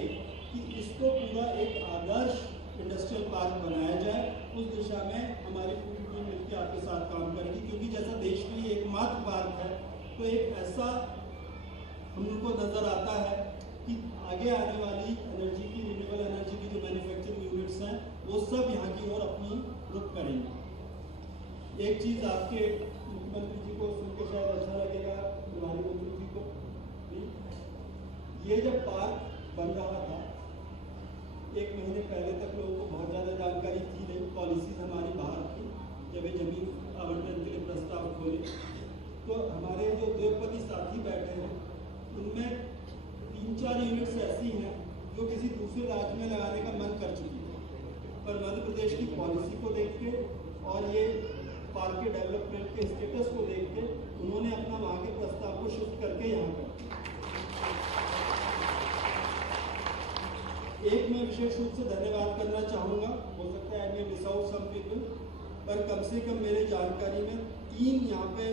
कि इसको पूरा एक आदर्श इंडस्ट्रियल पार्क बनाया जाए, उस दिशा में हमारी पूरी टीम मिलकर आपके साथ काम करेगी, क्योंकि जैसा देश में ये एकमात्र पार्क है, तो एक ऐसा हमको नज़र आता है कि आगे आने वाली एनर्जी की, रिन्यूएबल एनर्जी की जो मैन्युफैक्चरिंग यूनिट्स हैं, वो सब यहाँ की ओर अपनी रुख करेंगे। एक चीज़ आपके मुख्यमंत्री जी को सुन के शायद अच्छा लगेगा, प्रभारी मंत्री जी को भी, ये जब पार्क बन रहा था, 1 महीने पहले तक लोगों को बहुत ज़्यादा जानकारी थी नहीं, पॉलिसीज हमारी बाहर थी। जब ये जमीन आवंटन के लिए प्रस्ताव खोले, तो हमारे जो उद्योगपति साथी बैठे हैं, उनमें 3-4 यूनिट्स ऐसी हैं जो किसी दूसरे राज्य में लगाने का मन कर चुकी है, पर मध्य प्रदेश की पॉलिसी को देख के और ये पार्क के डेवलपमेंट के स्टेटस को देख के उन्होंने अपना वहाँ के प्रस्ताव को शिफ्ट करके यहाँ कर दिया। एक मैं विशेष रूप से धन्यवाद करना चाहूँगा, हो सकता है मैं मिस आउट सम पीपल, पर कम से कम मेरे जानकारी में 3 यहाँ पे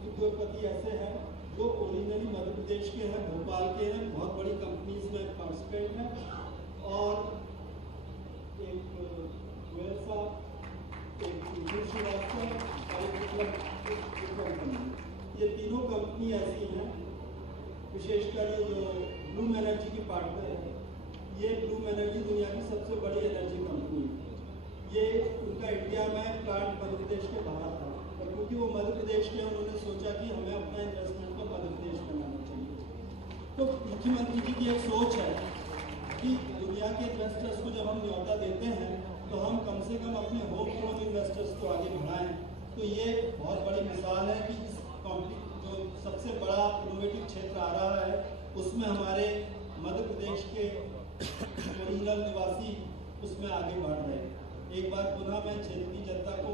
उद्योगपति ऐसे हैं जो ओरिजिनली मध्य प्रदेश के हैं, भोपाल के हैं, बहुत बड़ी कंपनीज में पार्टिसिपेंट हैं, और एक गोयल साहब, एक श्रीवास्तव और एक कंपनी। ये तीनों कंपनी ऐसी हैं, विशेषकर ये जो ब्लूम एनर्जी की पार्टनर है, ये ब्लूम एनर्जी दुनिया की सबसे बड़ी एनर्जी कंपनी है। ये उनका इंडिया में प्लांट मध्य प्रदेश के बाहर था, और क्योंकि वो मध्य प्रदेश के, उन्होंने सोचा कि हमें अपना इन्वेस्टमेंट को मध्य प्रदेश में लाना चाहिए। तो मुख्यमंत्री जी की एक सोच है कि दुनिया के इन्वेस्टर्स को जब हम न्योता देते हैं, तो हम कम से कम अपने होम ग्रोन इन्वेस्टर्स को आगे बढ़ाएं। तो ये बहुत बड़ी मिसाल है कि इस जो सबसे बड़ा इनोवेटिव क्षेत्र आ रहा है, उसमें हमारे मध्य प्रदेश के ओरिजिनल निवासी उसमें आगे बढ़ रहे हैं। एक बार पुनः मैं क्षेत्र की जनता को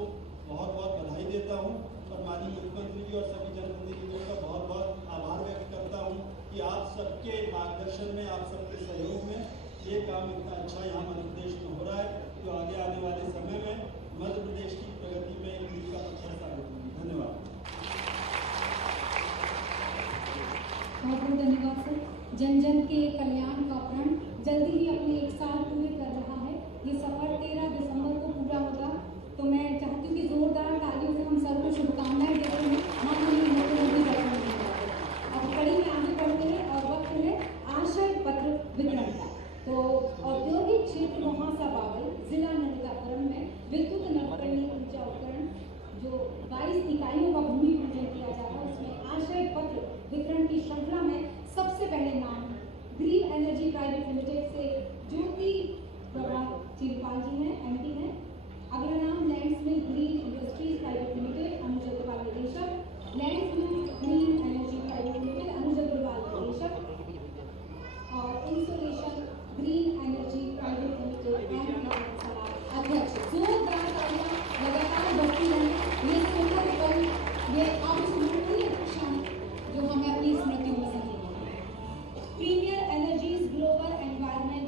बहुत बहुत बधाई देता हूं और माननीय मुख्यमंत्री जी और सभी जनप्रतिनिधियों का बहुत बहुत आभार व्यक्त करता हूं कि आप सबके मार्गदर्शन में, आप सबके सहयोग में ये काम इतना अच्छा यहाँ मध्य प्रदेश में हो रहा है, जो आगे आने वाले समय में मध्य प्रदेश की प्रगति में एक मील का पत्थर साबित होगी। धन्यवाद। बहुत बहुत धन्यवाद सर। जन जन के कल्याण का प्रण जल्दी ही अपने 1 साल पूरे कर रहा है। ये सफर 13 दिसंबर को पूरा होगा, तो मैं चाहती हूँ कि जोरदार तालियों से हम सर को शुभकामनाएं देते हैं। माननीय मुख्यमंत्री अब कड़ी में आगे बढ़ते हैं और वक्त है आशय पत्र वितरण का। तो औद्योगिक क्षेत्र महासभागल जिला नर्मदापुरम में विद्युत नवकरणीय ऊर्जा उपकरण जो 22 इकाइयों का भूमि पूजन किया जा रहा है, उसमें आशय पत्र वितरण की श्रृंखला में सबसे पहले नाम ग्रीन एनर्जी प्राइवेट लिमिटेड से ज्योति प्रभा चिरपाल जी हैं, एमडी हैं। अगला नाम लैंड्समिल ग्रीन इंडस्ट्रीज प्राइवेट लिमिटेड अनुज अग्रवाल निदेशक, लैंड्समिल ग्रीन एनर्जी प्राइवेट लिमिटेड अनुज अग्रवाल निदेशक, और insolation green energy private limited अध्यक्ष। जोरदार तालियां लगातार बढ़ती रहें। ये सुंदर पल, ये अविस्मरणीय क्षण जो हमें अपनी स्मृतियों में संजोना है। प्रीमियर एनर्जीज ग्लोबल एनवायरमेंट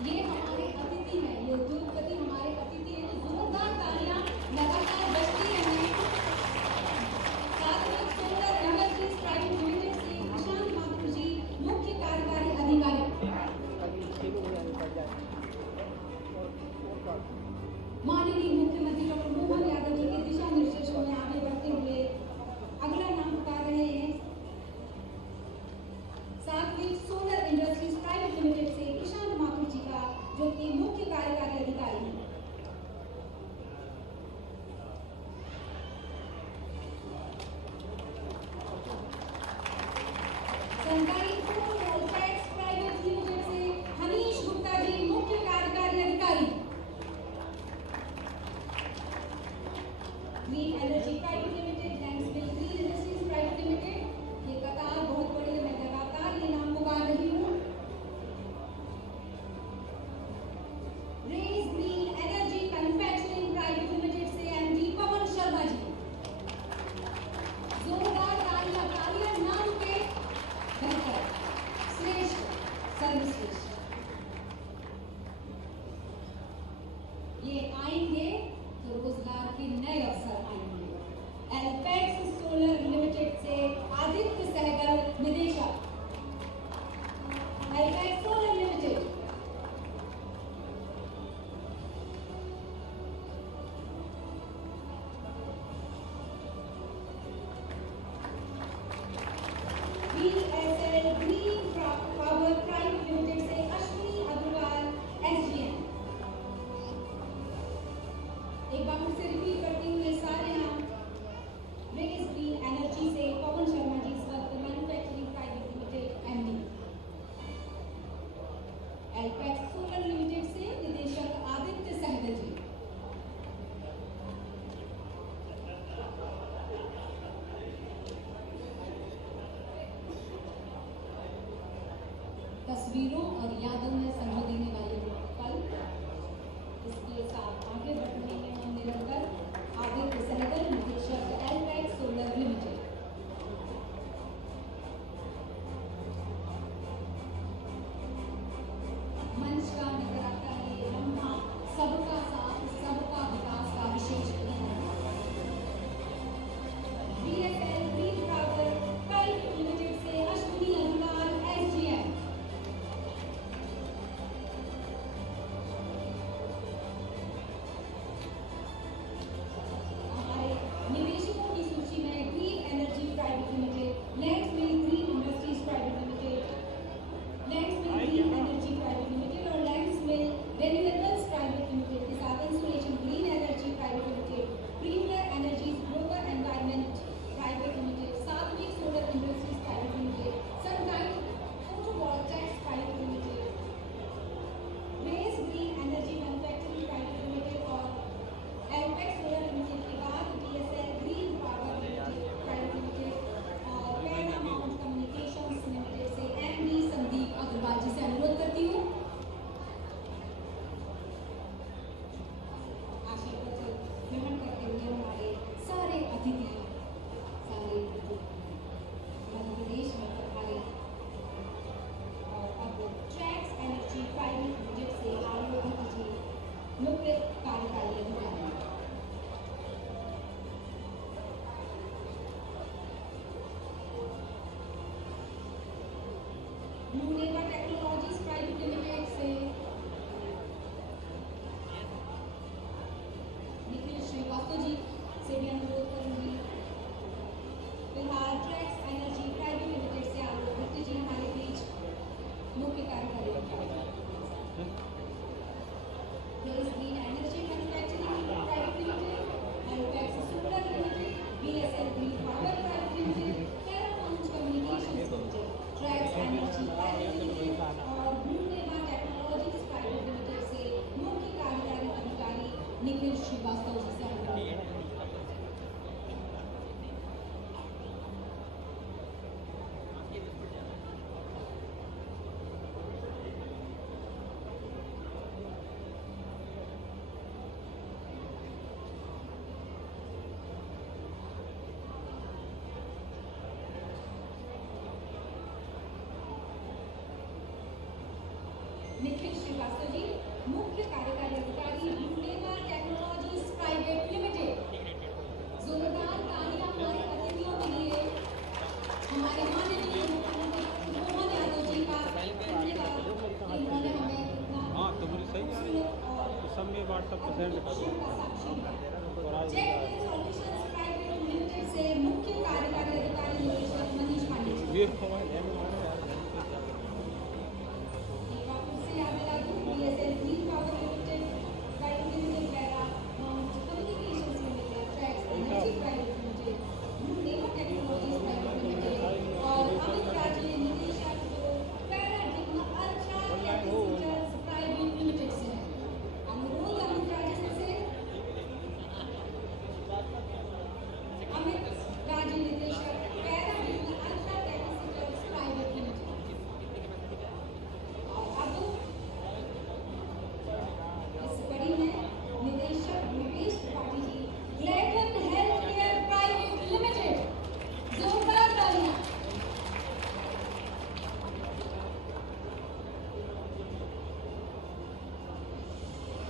ये हमारे अतिथि हैं, ये उद्योगपति हमारे अतिथि हैं, तो जोरदार तालियां लगातार बजती रहें। साथ में सोलर एनर्जी प्राइवेट लिमिटेड से प्रशांत माथुर जी, मुख्य कार्यकारी अधिकारी। माननीय मुख्यमंत्री डॉक्टर मोहन यादव जी के दिशा निर्देशों में आगे बढ़ते हुए अगला नाम पुकार रहे हैं। साथ में सोलर इंडस्ट्रीज प्राइवेट लिमिटेड से प्रशांत माथुर जी का, जो कि मुख्य कार्यकारी अधिकारी हैं। सरकारी फोटोवोल्टाइक्स प्राइवेट लिमिटेड से हनीश गुप्ता जी, मुख्य कार्यकारी अधिकारी। Green energy private limited, Landsville green industries private limited. ये कतार बहुत बड़ी है, मैं लगातार ये नाम पुकार रही हूँ। Rays green energy manufacturing private limited से एमडी पवन शर्मा जी। जोरदार तालियां नाम के बेहतर, श्रेष्ठ, सर्वश्रेष्ठ। ये आएंगे तो रोजगार के नए अवसर आएंगे। एल्पेक्स सोलर लिमिटेड से आदित्य सहगल, निदेशक। Alpex solar limited. BSL green power private limited से अश्विनी अग्रवाल, एसडीएम। एक बार फिर से रिपीट करती हूँ ये सारे नाम। रेज ग्रीन एनर्जी से पवन शर्मा जी, इस वक्त manufacturing private limited MD. Alpex solar limited से निदेशक आदित्य सहगल जी। तस्वीरों और यादों में संजो देने वाले पल, इसके साथ आगे बढ़ रहे हैं हम निरंतर। आदित्य सहगल, निदेशक एल्पेक्स सोलर लिमिटेड। मंच का नजर आता है ये लम्हा, सबका साथ सबका विकास का विशेष प्रतीक। BSL green power private limited से अश्विनी अग्रवाल, एसडीएम। हमारे निवेशकों की सूची में green energy private limited, Landsville green industries private limited, Landsville green energy private limited और लैंड्सविल रिन्यूएबल्स प्राइवेट लिमिटेड के साथ insulation green energy private limited, premier energies global environment private limited, Satvik solar industries private limited, sunlight photovoltaics private limited, Rays green energy manufacturing private limited और Alpex solar limited के बाद BSL green power limited private limited और Paramount communications limited से MD Sandeep Agarwal जी से अनुरोध करती हूँ। आशा पत्र ग्रहण करते हुए हमारे सारे अतिथि, सारे मध्य प्रदेश में पधारे। और अब ट्रैक्स एनर्जी प्राइवेट लिमिटेड से आलोक जी, मुख्य कार्यकारी अधिकारी। यूनेवा टेक्नोलॉजीज प्राइवेट लिमिटेड से निखिल श्रीवास्तव जी से भी अनुरोध करूंगी। फिलहाल ट्रैक्स एनर्जी प्राइवेट लिमिटेड से आलोक गुप्ता जी हमारे बीच, मुख्य कार्यकारी अधिकारी। Green energy manufacturing private limited, Alpex solar limited, BSL green power private limited, Paramount communications limited, tracks energy private limited और यूनेवा टेक्नोलॉजीज प्राइवेट लिमिटेड से मुख्य कार्यकारी अधिकारी निखिल श्रीवास्तव जी से अनुरोध। Nikhil Srivastava ji jet air solutions private limited से मुख्य कार्यकारी अधिकारी निदेशक मनीष पांडे जी। एक बार फिर से याद दिला दूं, BSL green power limited private limited, वैरा mount communications limited, tracks energy private limited, Nemo technologies private limited और अमित राजे निदेशक जो Paradigma ultra capacitors private limited से है। अनुरोध अमित राजे से अमित राजे निदेशक Paradigma ultra capacitors private limited. और अब इस कड़ी में निदेशक Mukesh Tripathi ji, Gladden health care private limited, जोरदार तालियां।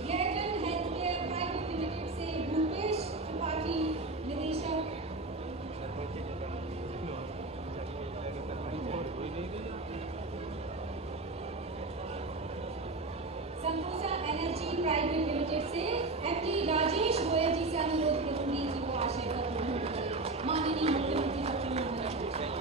Gladden health care private limited से भूपेश त्रिपाठी निदेशक, संतोषा एनर्जी प्राइवेट लिमिटेड से MD राजेश गोयल जी से अनुरोध करूंगी कि वो आशय का ग्रहण करें। माननीय मुख्यमंत्री डॉक्टर मनमोहन सिंह जी।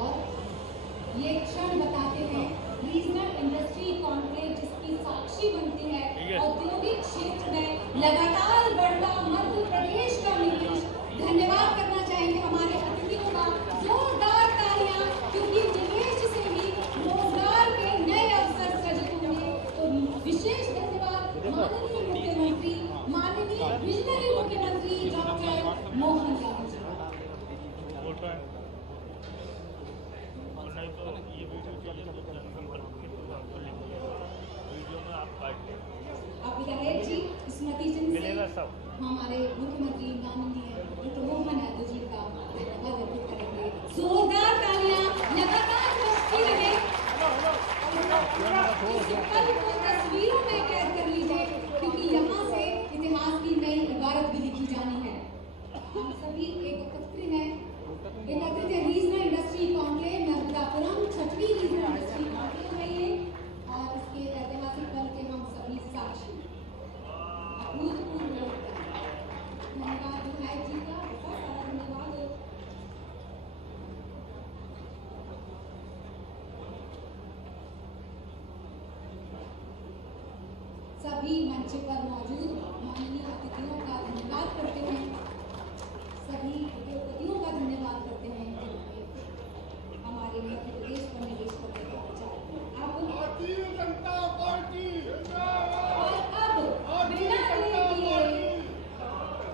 और ये क्षण बताते हैं रीजनल इंडस्ट्री कॉन्क्लेव जिसकी साक्षी बनती है औद्योगिक क्षेत्र में लगातार बढ़ता मध्य प्रदेश का निवेश। धन्यवाद करना चाहेंगे हमारे अतिथियों का, जोरदार तालियां, क्योंकि निवेश से ही रोजगार के नए अवसर सृजित होंगे। तो विशेष धन्यवाद माननीय मुख्यमंत्री, माननीय विजनरी मुख्यमंत्री डॉक्टर मोहन यादव जी। अब विधायक जी स्मृति चिन्ह से हमारे मुख्यमंत्री माननीय डॉक्टर मोहन यादव जी का धन्यवाद व्यक्त करेंगे। जोरदार तालियां लगातार बजती रहे। इस पल को तस्वीरों में कैद कर लीजिए, क्योंकि यहाँ से इतिहास की नई इबारत भी लिखी जानी है। हम सभी एकत्रित हैं। एकत्रित है रीजनल इंडस्ट्री कॉन्क्लेव नर्मदापुरम, 6वीं रीजनल इंडस्ट्री कॉन्क्लेव है ये, और इसके ऐतिहासिक पल के हम सभी साक्षी। अभूतपूर्व धन्यवाद विधायक जी का, बहुत सारा धन्यवाद। सभी मंच पर मौजूद माननीय अतिथियों का धन्यवाद करते हैं, सभी उद्योगपतियों का धन्यवाद करते हैं जिन्होंने हमारे मध्य प्रदेश पर निवेश करने का विचार किया। अब भारतीय जनता पार्टी और अब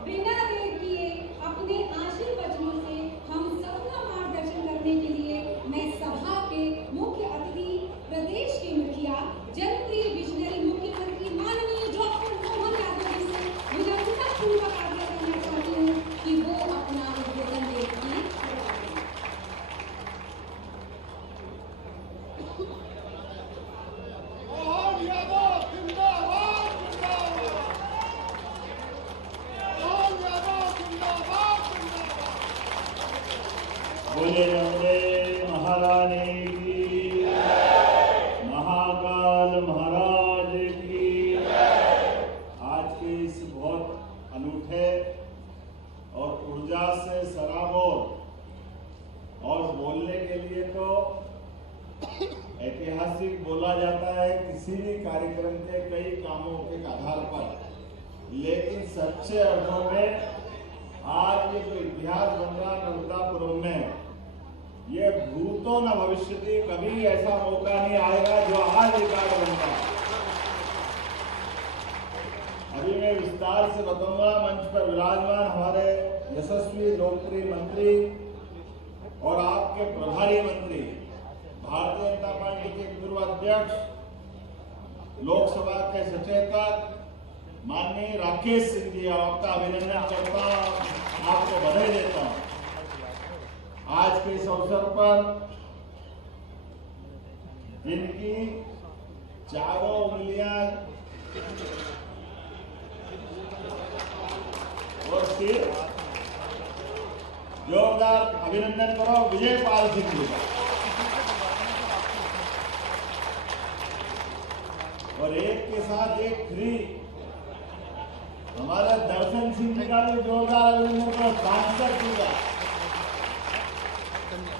बिना देर किए अपने आशीर्वचनों से हम सबका मार्गदर्शन करने के लिए मैं सभा के मुख्य अतिथि, प्रदेश के मुखिया, जनप्रिय विजनरी मुख्यमंत्री माननीय डॉक्टर मोहन यादव जी से विनम्रतापूर्वक आग्रह करना चाहती हूँ कि वो अपना उद्बोधन दें। मोहन यादव जिंदाबाद, मोहन यादव जिंदाबाद, बोले नंदे महारानी की, महाकाल महाराज की। आज के इस बहुत अनूठे और ऊर्जा से सराबोर और बोलने के लिए तो ऐतिहासिक बोला जाता है किसी भी कार्यक्रम के कई कामों के आधार पर, लेकिन सच्चे अर्थों में आज ये जो इतिहास बन रहा नर्मदापुरम में, ये भूतो न भविष्यति, कभी ऐसा मौका नहीं आएगा जो आज रिकॉर्ड बनता है। अभी मैं विस्तार से बताऊंगा। मंच पर विराजमान हमारे यशस्वी लोकप्रिय मंत्री और आपके प्रभारी मंत्री, भारतीय जनता पार्टी के पूर्व अध्यक्ष, लोकसभा के सचेतक माननीय राकेश सिंह जी, आपका अभिनंदन करता हूं, आपको बधाई देता हूं। आज के इस अवसर पर जिनकी चारों उंगलियां और सिर जोरदार अभिनंदन करो विजयपाल सिंह जी का। और एक के साथ एक फ्री हमारे दर्शन सिंह जी का भी जोरदार अभिनंदन करो, सांसद जी का।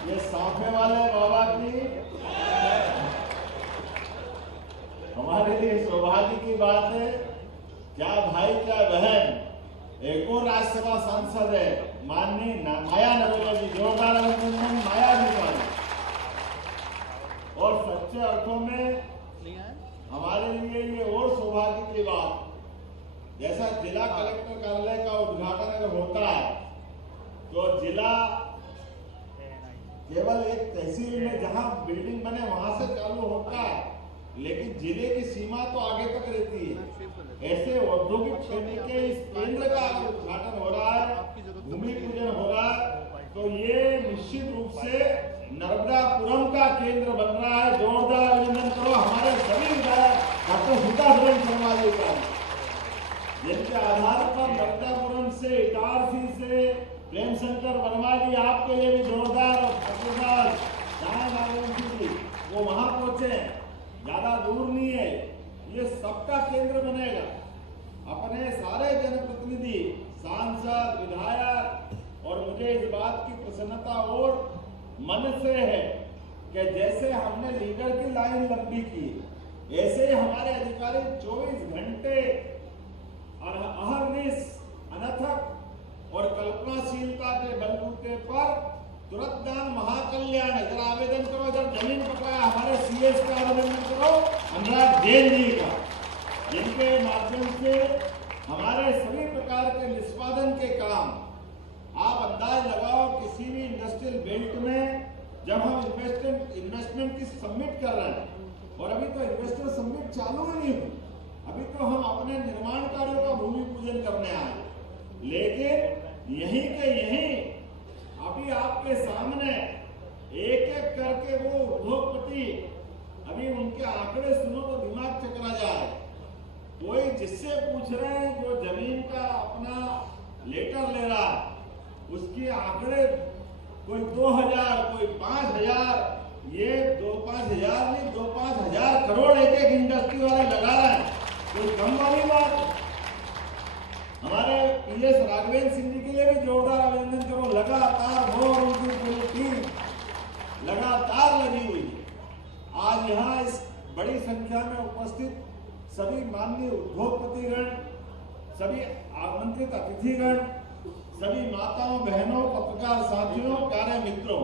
ये साफे वाले बाबा की हमारे लिए सौभाग्य की बात है। क्या भाई क्या बहन, एक और राज्यसभा सांसद है माननीय माया नरोला जी, जोरदार अभिनंदन माया जी का। और सच्चे अर्थों में हमारे लिए ये और सौभाग्य की बात, जैसा जिला कलेक्टर कार्यालय का उद्घाटन अगर होता है तो जिला केवल एक तहसील में जहां बिल्डिंग बने वहां से चालू होता है, लेकिन जिले की सीमा तो आगे तक रहती है। ऐसे औद्योगिक क्षेत्र के इस केंद्र का उद्घाटन हो रहा है, भूमि पूजन हो रहा है, तो ये निश्चित रूप से नर्मदापुरम का केंद्र बन रहा है। जोरदार अभिनंदन करो हमारे सभी विधायक डॉक्टर सीतारमण शर्मा जी का, जिनके आधार पर नर्मदापुरम से, इटारसी से प्रेम शंकर वर्मा जी, आपके लिए भी जोरदार जी वो वहां पहुंचे, ज्यादा दूर नहीं है, ये सबका केंद्र बनेगा। अपने सारे जनप्रतिनिधि, सांसद, विधायक, और मुझे इस बात की प्रसन्नता और मन से है कि जैसे हमने लीडर की लाइन लंबी की, ऐसे ही हमारे अधिकारी 24 घंटे और अहर्निश, अनथक और कल्पनाशीलता के बलबूते पर तुरंत दान महाकल्याण, इधर आवेदन करो, इधर जमीन पकड़ाया हमारे सीएस का आवेदन करो, अनुराग जैन जी का, जिनके माध्यम से हमारे सभी प्रकार के निष्पादन के काम, आप अंदाज लगाओ किसी भी इंडस्ट्रियल बेल्ट में जब हम इन्वेस्टमेंट की सबमिट कर रहे हैं, और अभी तो इन्वेस्टर सबमिट चालू ही नहीं हुई, अभी तो हम अपने निर्माण कार्यों का भूमि पूजन करने आए, लेकिन यहीं के यहीं अभी आपके सामने एक एक करके वो उद्योगपति, अभी उनके आंकड़े सुनो तो दिमाग चकरा जाए। कोई जिससे पूछ रहे हैं जो जमीन का अपना लेटर ले रहा है, उसके आंकड़े कोई 2000, कोई 5000, ये 2-5 नहीं, 2-5 करोड़ एक इंडस्ट्री वाले लगा रहे हैं, कोई कम वाली बात। हमारे पीएस राघवेंद्र सिंह जी के लिए भी जोरदार अभिनंदन करो, लगातार वो और उनकी पूरी टीम लगातार लगी हुई है। आज यहाँ इस बड़ी संख्या में उपस्थित सभी माननीय उद्योगपतिगण, सभी आमंत्रित अतिथिगण, सभी माताओं, बहनों, पत्रकार साथियों, प्यारे मित्रों,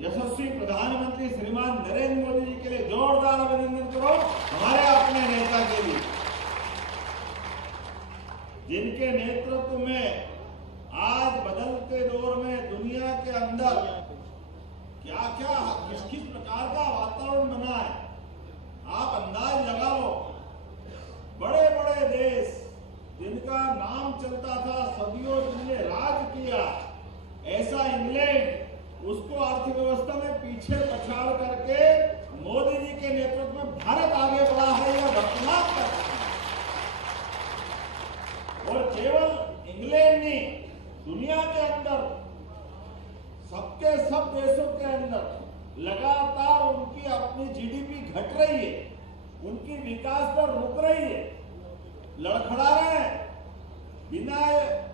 यशस्वी प्रधानमंत्री श्रीमान नरेंद्र मोदी जी के लिए जोरदार अभिनंदन करो, हमारे अपने नेता के लिए, जिनके नेतृत्व में आज बदलते दौर में दुनिया के अंदर क्या क्या किस किस प्रकार का वातावरण बना है, आप अंदाज लगाओ। बड़े बड़े देश जिनका नाम चलता था, सदियों जिनने राज किया, ऐसा इंग्लैंड, उसको अर्थव्यवस्था में पीछे पछाड़ करके मोदी जी के नेतृत्व में भारत आगे बढ़ा है, यह वर्तमान का। और केवल इंग्लैंड नहीं, दुनिया के अंदर सबके सब देशों के अंदर लगातार उनकी अपनी जीडीपी घट रही है, उनकी विकास दर रुक रही है, लड़खड़ा रहे हैं बिना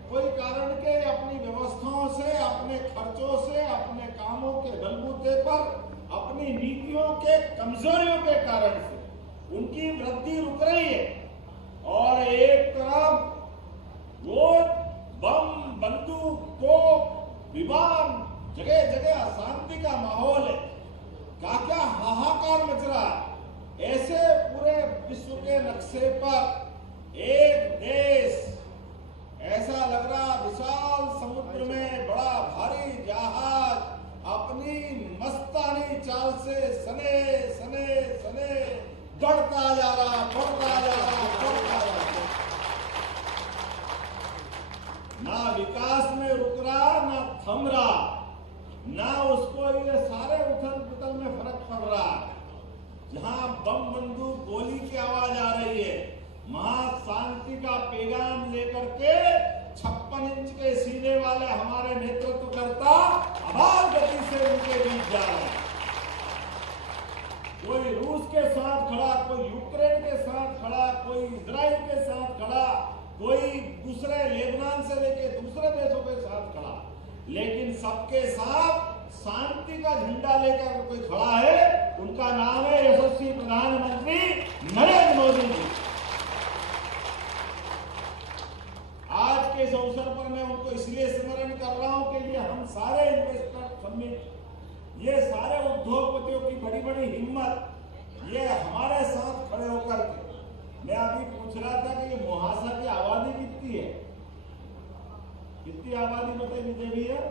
कोई कारण के, अपनी व्यवस्थाओं से, अपने खर्चों से, अपने कामों के बलबूते पर, अपनी नीतियों के कमजोरियों के कारण से उनकी वृद्धि रुक रही है। और एक तरफ वो बम, बंदूक, तोप, विमान, जगह जगह अशांति का माहौल है, क्या क्या हाहाकार मच रहा है। ऐसे पूरे विश्व के नक्शे पर एक देश, ऐसा लग रहा विशाल समुद्र में बड़ा भारी जहाज अपनी मस्तानी चाल से सने सने सने दौड़ता जा रहा, दौड़ता जा रहा, दौड़ता जा रहा, ना विकास में रुक रहा, ना थम रहा, ना उसको ये सारे उथल पुथल में फर्क पड़ रहा। जहां बम, बंदूक, गोली की आवाज आ रही है, महाशांति का पैगाम लेकर के 56 इंच के सीने वाले हमारे जा रहा है। कोई रूस के साथ खड़ा, कोई यूक्रेन के साथ खड़ा, कोई इजराइल के साथ खड़ा, कोई दूसरे लेबनान से लेके दूसरे देशों के साथ खड़ा, लेकिन सबके साथ शांति का झंडा लेकर कोई खड़ा है, उनका नाम है यशस्वी प्रधानमंत्री नरेंद्र मोदी जी। आज के इस अवसर पर मैं उनको इसलिए स्मरण कर रहा हूं कि ये हम सारे इन्वेस्टर समिट, ये सारे उद्योगपतियों की बड़ी बड़ी हिम्मत, ये हमारे साथ खड़े होकर के, मैं अभी पूछ रहा था कि ये मुहासा की आबादी कितनी है, कितनी आबादी बताइए विजय भैया?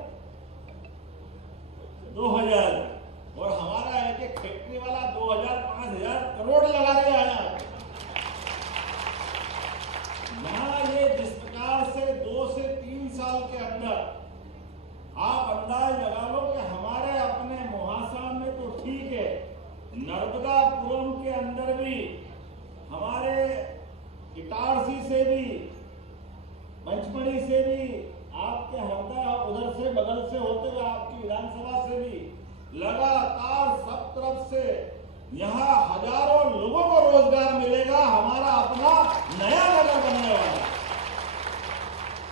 2000, और हमारा एक एक फैक्ट्री वाला 2000-5000 करोड़ लगा के आया। यहाँ ये जिस प्रकार से 2 से 3 साल के अंदर आप अंदाज लगा लो कि हमारे अपने मुहासा में तो ठीक है, नर्मदापुरम के अंदर भी, हमारे इटारसी से भी, पंचमढ़ी से भी, आपके हरदा उधर से बगल से होते हुए आपकी विधानसभा से भी लगातार सब तरफ से यहाँ हजारों लोगों को रोजगार मिलेगा। हमारा अपना नया नगर बनने वाला है।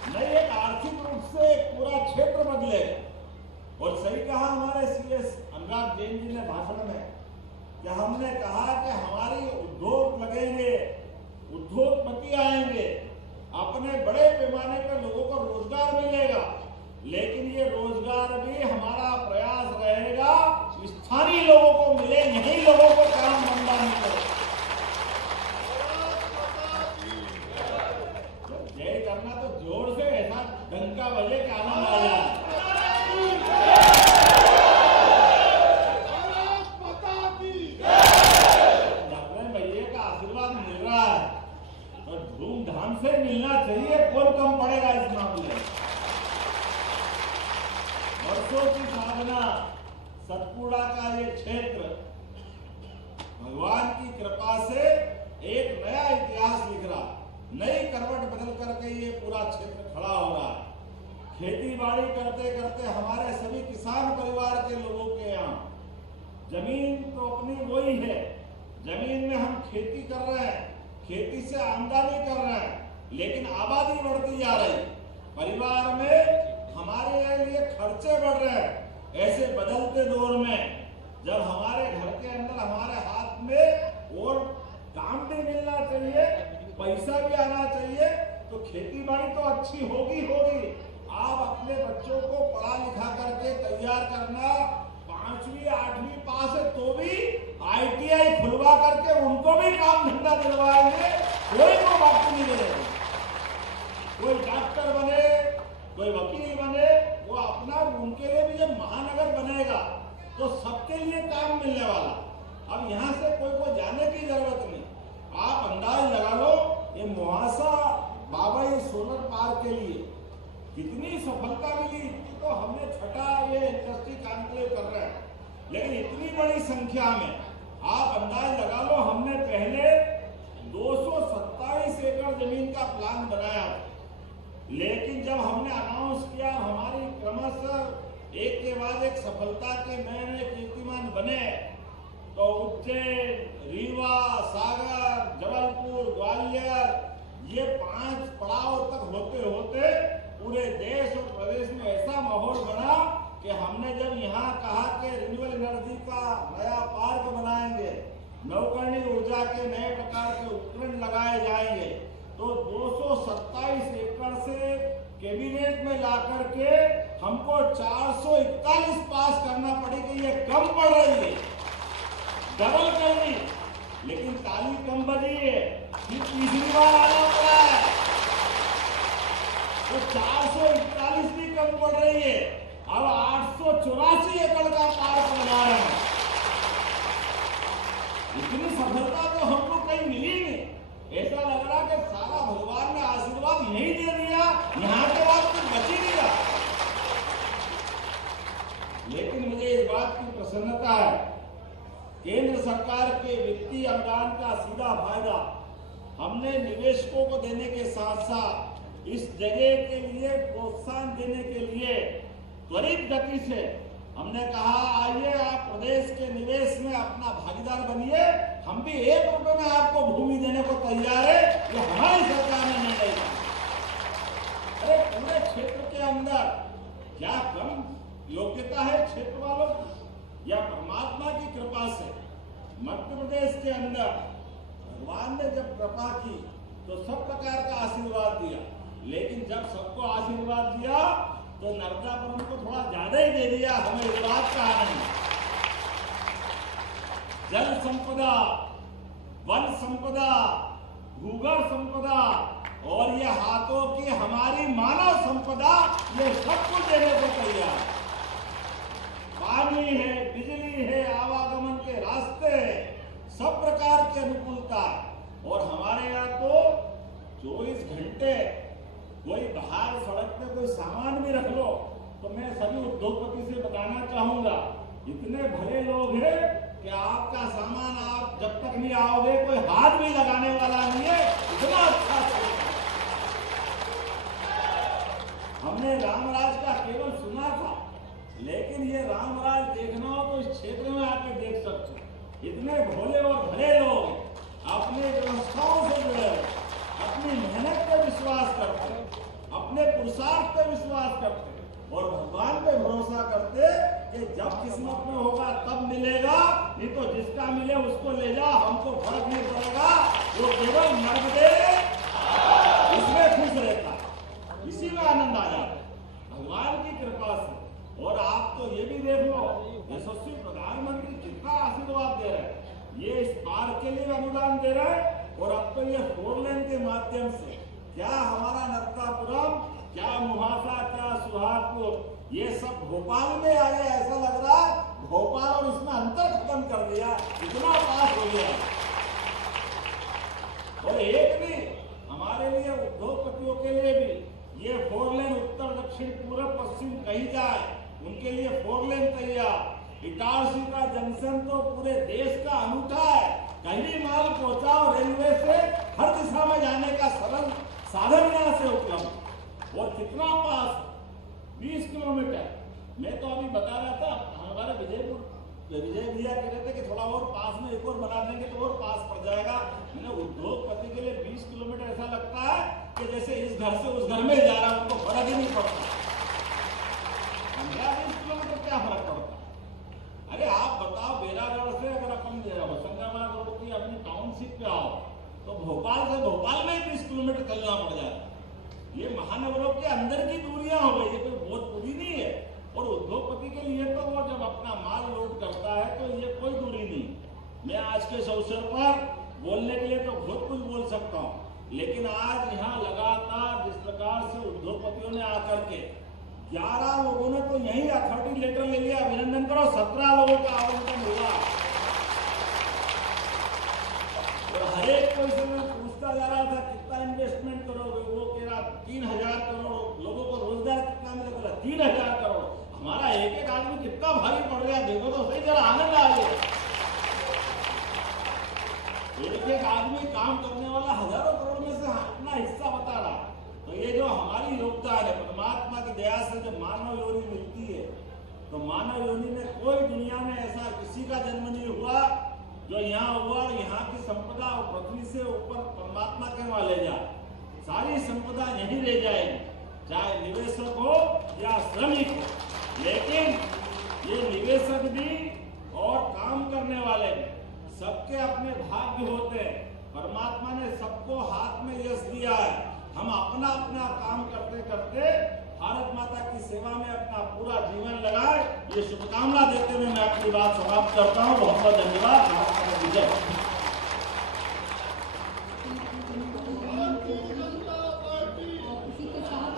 नई एक आर्थिक रूप से एक पूरा क्षेत्र बदलेगा। और सही कहा हमारे सीएस अनुराग जैन जी ने भाषण में कि हमने कहा कि हमारी उद्योग लगेंगे, उद्योगपति आएंगे, अपने बड़े पैमाने पर लोगों को रोजगार मिलेगा, लेकिन ये रोजगार भी हमारा प्रयास रहेगा स्थानीय लोगों को मिले, यही लोगों को काम धंधा मिले। जब जय करना तो जोर से ऐसा डंका बजे कि आनंद आ जाए। भैया का आशीर्वाद मिल रहा है तो धूमधाम से मिलना चाहिए, कौन कम पड़ेगा इस मामले में। वर्षों की साधना, सतपुड़ा का ये क्षेत्र भगवान की कृपा से एक नया इतिहास लिख रहा, नई करवट बदल करके ये पूरा क्षेत्र खड़ा हो रहा है। खेती बाड़ी करते करते हमारे सभी किसान परिवार के लोगों के यहाँ जमीन तो अपनी वही है, जमीन में हम खेती कर रहे हैं, खेती से आमदनी कर रहे हैं, लेकिन आबादी बढ़ती जा रही, परिवार में हमारे लिए खर्चे बढ़ रहे हैं। ऐसे बदलते दौर में जब हमारे घर के अंदर हमारे हाथ में और काम भी मिलना चाहिए, पैसा भी आना चाहिए, तो खेती बाड़ी तो अच्छी होगी होगी। आप अपने बच्चों को पढ़ा लिखा करके तैयार करना, 5वीं 8वीं पास है तो भी ITI खुलवा करके उनको भी काम धंधा दिलवाएंगे, कोई को बाकी नहीं देगा। कोई डॉक्टर बने, कोई वकील बने, वो अपना, उनके लिए भी जब महानगर बनेगा तो सबके लिए काम मिलने वाला। अब यहाँ से कोई को जाने की जरूरत नहीं। आप अंदाज लगा लो ये मुहासा बाबई सोलर पार्क के लिए कितनी सफलता मिली, तो हमने छठा ये इंडस्ट्री कॉन्क्लेव कर रहे हैं, लेकिन इतनी बड़ी संख्या में आप अंदाज लगा लो। हमने पहले 227 एकड़ जमीन का प्लान बनाया, लेकिन जब हमने अनाउंस किया, हमारी क्रमशः एक के बाद एक सफलता के नए नए कीर्तिमान बने, तो उज्जैन, रीवा, सागर, जबलपुर, ग्वालियर, ये 5 पड़ाव तक होते होते पूरे देश और प्रदेश में ऐसा माहौल बना कि हमने जब यहाँ कहा कि रिन्यूएबल एनर्जी का नया पार्क बनाएंगे, नवकरणीय ऊर्जा के नए प्रकार के उपकरण लगाए जाएंगे, तो 227 एकड़ से कैबिनेट में ला करके हमको 441 पास करना पड़ेगी। ये कम पड़ रही है, डबल करनी, लेकिन ताली कम बजी है, तीसरी बार आना पड़ा है, तो 441 भी कम पड़ रही है। अब 884 एकड़ का पार्क बना रहे हैं। इतनी सफलता तो हमको कहीं मिली नहीं। ऐसा लग रहा कि सारा भगवान ने आशीर्वाद यही दे दिया, यहाँ के बाद कुछ बच ही नहीं रहा। लेकिन मुझे इस बात की प्रसन्नता है, केंद्र सरकार के वित्तीय अनुदान का सीधा फायदा हमने निवेशकों को देने के साथ साथ इस जगह के लिए प्रोत्साहन देने के लिए त्वरित गति से हमने कहा आइए आप प्रदेश के निवेश में अपना भागीदार बनिए, हम भी 1 रुपए में आपको भूमि देने को तैयार है। ये हमारी सरकार ने निर्णय लिया। अरे पूरे क्षेत्र के अंदर क्या कम योग्यता है क्षेत्र वालों की, या परमात्मा की कृपा से मध्य प्रदेश के अंदर भगवान ने जब कृपा की तो सब प्रकार का आशीर्वाद दिया, लेकिन जब सबको आशीर्वाद दिया तो नर्मदापुरम को थोड़ा ज्यादा ही दे दिया। हमें इस बात का आनंद, जल संपदा, वन संपदा, भूगर्भ संपदा और ये हाथों की हमारी मानव संपदा, ये सब कुछ देने को तैयार। पानी है, बिजली है, आवागमन के रास्ते है, सब प्रकार की अनुकूलता। और हमारे यहाँ तो 24 घंटे कोई बाहर सड़क पे कोई सामान भी रख लो तो मैं सभी उद्योगपति से बताना चाहूंगा, इतने भले लोग हैं कि आपका सामान आप जब तक नहीं आओगे कोई हाथ भी लगाने वाला नहीं है, इतना अच्छा चलता। हमने रामराज का केवल सुना था, लेकिन ये रामराज देखना हो तो इस क्षेत्र में आके देख सकते हो। इतने भोले और भले लोग अपने व्यवस्थाओं से जुड़े, अपनी मेहनत पे विश्वास करते, अपने पुरुषार्थ पे विश्वास करते और भगवान पे भरोसा करते कि जब किस्मत में होगा तब मिलेगा, नहीं तो जिसका मिले उसको ले जा, हमको फर्क नहीं पड़ेगा। वो केवल नर्मदे इसमें खुश रहता, इसी में आनंद आ जाता है भगवान की कृपा से। और आप तो ये भी देख लो, यशस्वी प्रधानमंत्री कितना आशीर्वाद दे रहे हैं, ये इस पार्क के लिए अनुदान दे रहे हैं। और अब तो ये 4 लेन के माध्यम से क्या हमारा नर्मदापुरम, क्या मुहासा, क्या सुहागपुर, ये सब भोपाल में आ गया। ऐसा लग रहा है भोपाल और इसमें अंतर खत्म कर दिया, इतना पास हो गया। और एक नहीं, हमारे लिए उद्योगपतियों के लिए भी ये 4 लेन उत्तर दक्षिण पूर्व पश्चिम कहीं जाए, उनके लिए 4 लेन तैयार। इटारसी का जंक्शन तो पूरे देश का अनूठा है, कहीं भी माल पहुंचाओ रेलवे से, हर दिशा में जाने का सरल साधन यहाँ से उपलब्ध। और कितना पास, 20 किलोमीटर। मैं तो अभी बता रहा था, हमारे विजय भैया कह रहे थे कि थोड़ा और पास में एक और बना देंगे तो और पास पड़ जाएगा। मैंने उद्योगपति के लिए 20 किलोमीटर ऐसा लगता है कि जैसे इस घर से उस घर में जा रहा है, उनको फर्क ही नहीं पड़ता। 15-20 किलोमीटर क्या फर्क पड़ता? अरे आप बताओ, बेरागढ़ से अगर अपन होशंगाबाद रोड की अपनी टाउनशिप पे आओ तो भोपाल से भोपाल में 30 किलोमीटर चलना पड़ जाता है। ये महानगरों के अंदर की दूरियां हो गई, ये कोई बहुत दूरी नहीं है। और उद्योगपति के लिए तो वो जब अपना माल लोड करता है तो ये कोई दूरी नहीं। मैं आज के इस अवसर पर बोलने के लिए तो बहुत कुछ बोल सकता हूँ, लेकिन आज यहाँ लगातार जिस प्रकार से उद्योगपतियों ने आकर के 11 लोगों ने तो यही अथॉरिटी लेटर ले लिया, अभिनंदन करो। 17 लोगों का आवंटन हुआ और हर एक को इसमें पूछता जा रहा था कितना इन्वेस्टमेंट करोगे, वो कह रहा 3000 करोड़, लोगों को रोजगार कितना मिलेगा, 3000 करोड़। हमारा एक एक आदमी कितना भारी पड़ गया, देखो तो सही, जरा आनंद आ गया। एक एक आदमी काम करने वाला हजारों करोड़ में से अपना हिस्सा बता रहा। तो ये जो हमारी योगदान है, परमात्मा की दया से जब मानव योनि मिलती है तो मानव योनि में कोई दुनिया में ऐसा किसी का जन्म नहीं हुआ जो यहाँ हुआ और यहाँ की संपदा और पृथ्वी से ऊपर परमात्मा के वहां ले जाए। सारी संपदा यहीं रह जाएगी, चाहे निवेशक हो या श्रमिक हो। लेकिन ये निवेशक भी और काम करने वाले भी सबके अपने भाग्य होते हैं। परमात्मा ने सबको हाथ में यश दिया है। हम अपना अपना काम करते करते भारत माता की सेवा में अपना पूरा जीवन लगाए, ये शुभकामना देते हुए मैं अपनी बात समाप्त करता हूँ। बहुत बहुत धन्यवाद। विजय। इसी के साथ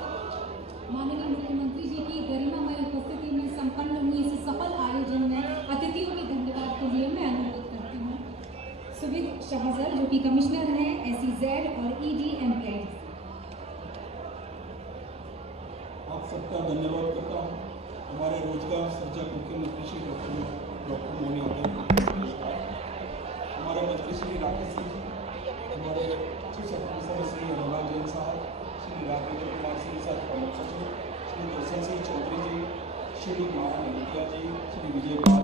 माननीय मुख्यमंत्री जी की गरिमामय उपस्थिति में संपन्न हुई इस सफल आयोजन में अतिथियों के धन्यवाद के लिए मैं अनुरोध करती हूँ सुविद शहजर, जो कि कमिश्नर हैं SEZ और ED एम्प्लॉइज। आप सबका धन्यवाद करता हूँ। हमारे रोजगार सर्जक मुख्यमंत्री श्री डॉक्टर मोहन यादव, हमारे मंत्री श्री राकेश सिंह जी, हमारे चीफ ऑफिसर श्री अनुराग जैन साहब, श्री राजेंद्र कुमार सिंह सर प्रमुख सचिव, श्री दर्शन सिंह चौधरी जी, श्री माया मुखिया जी, श्री विजय कुमार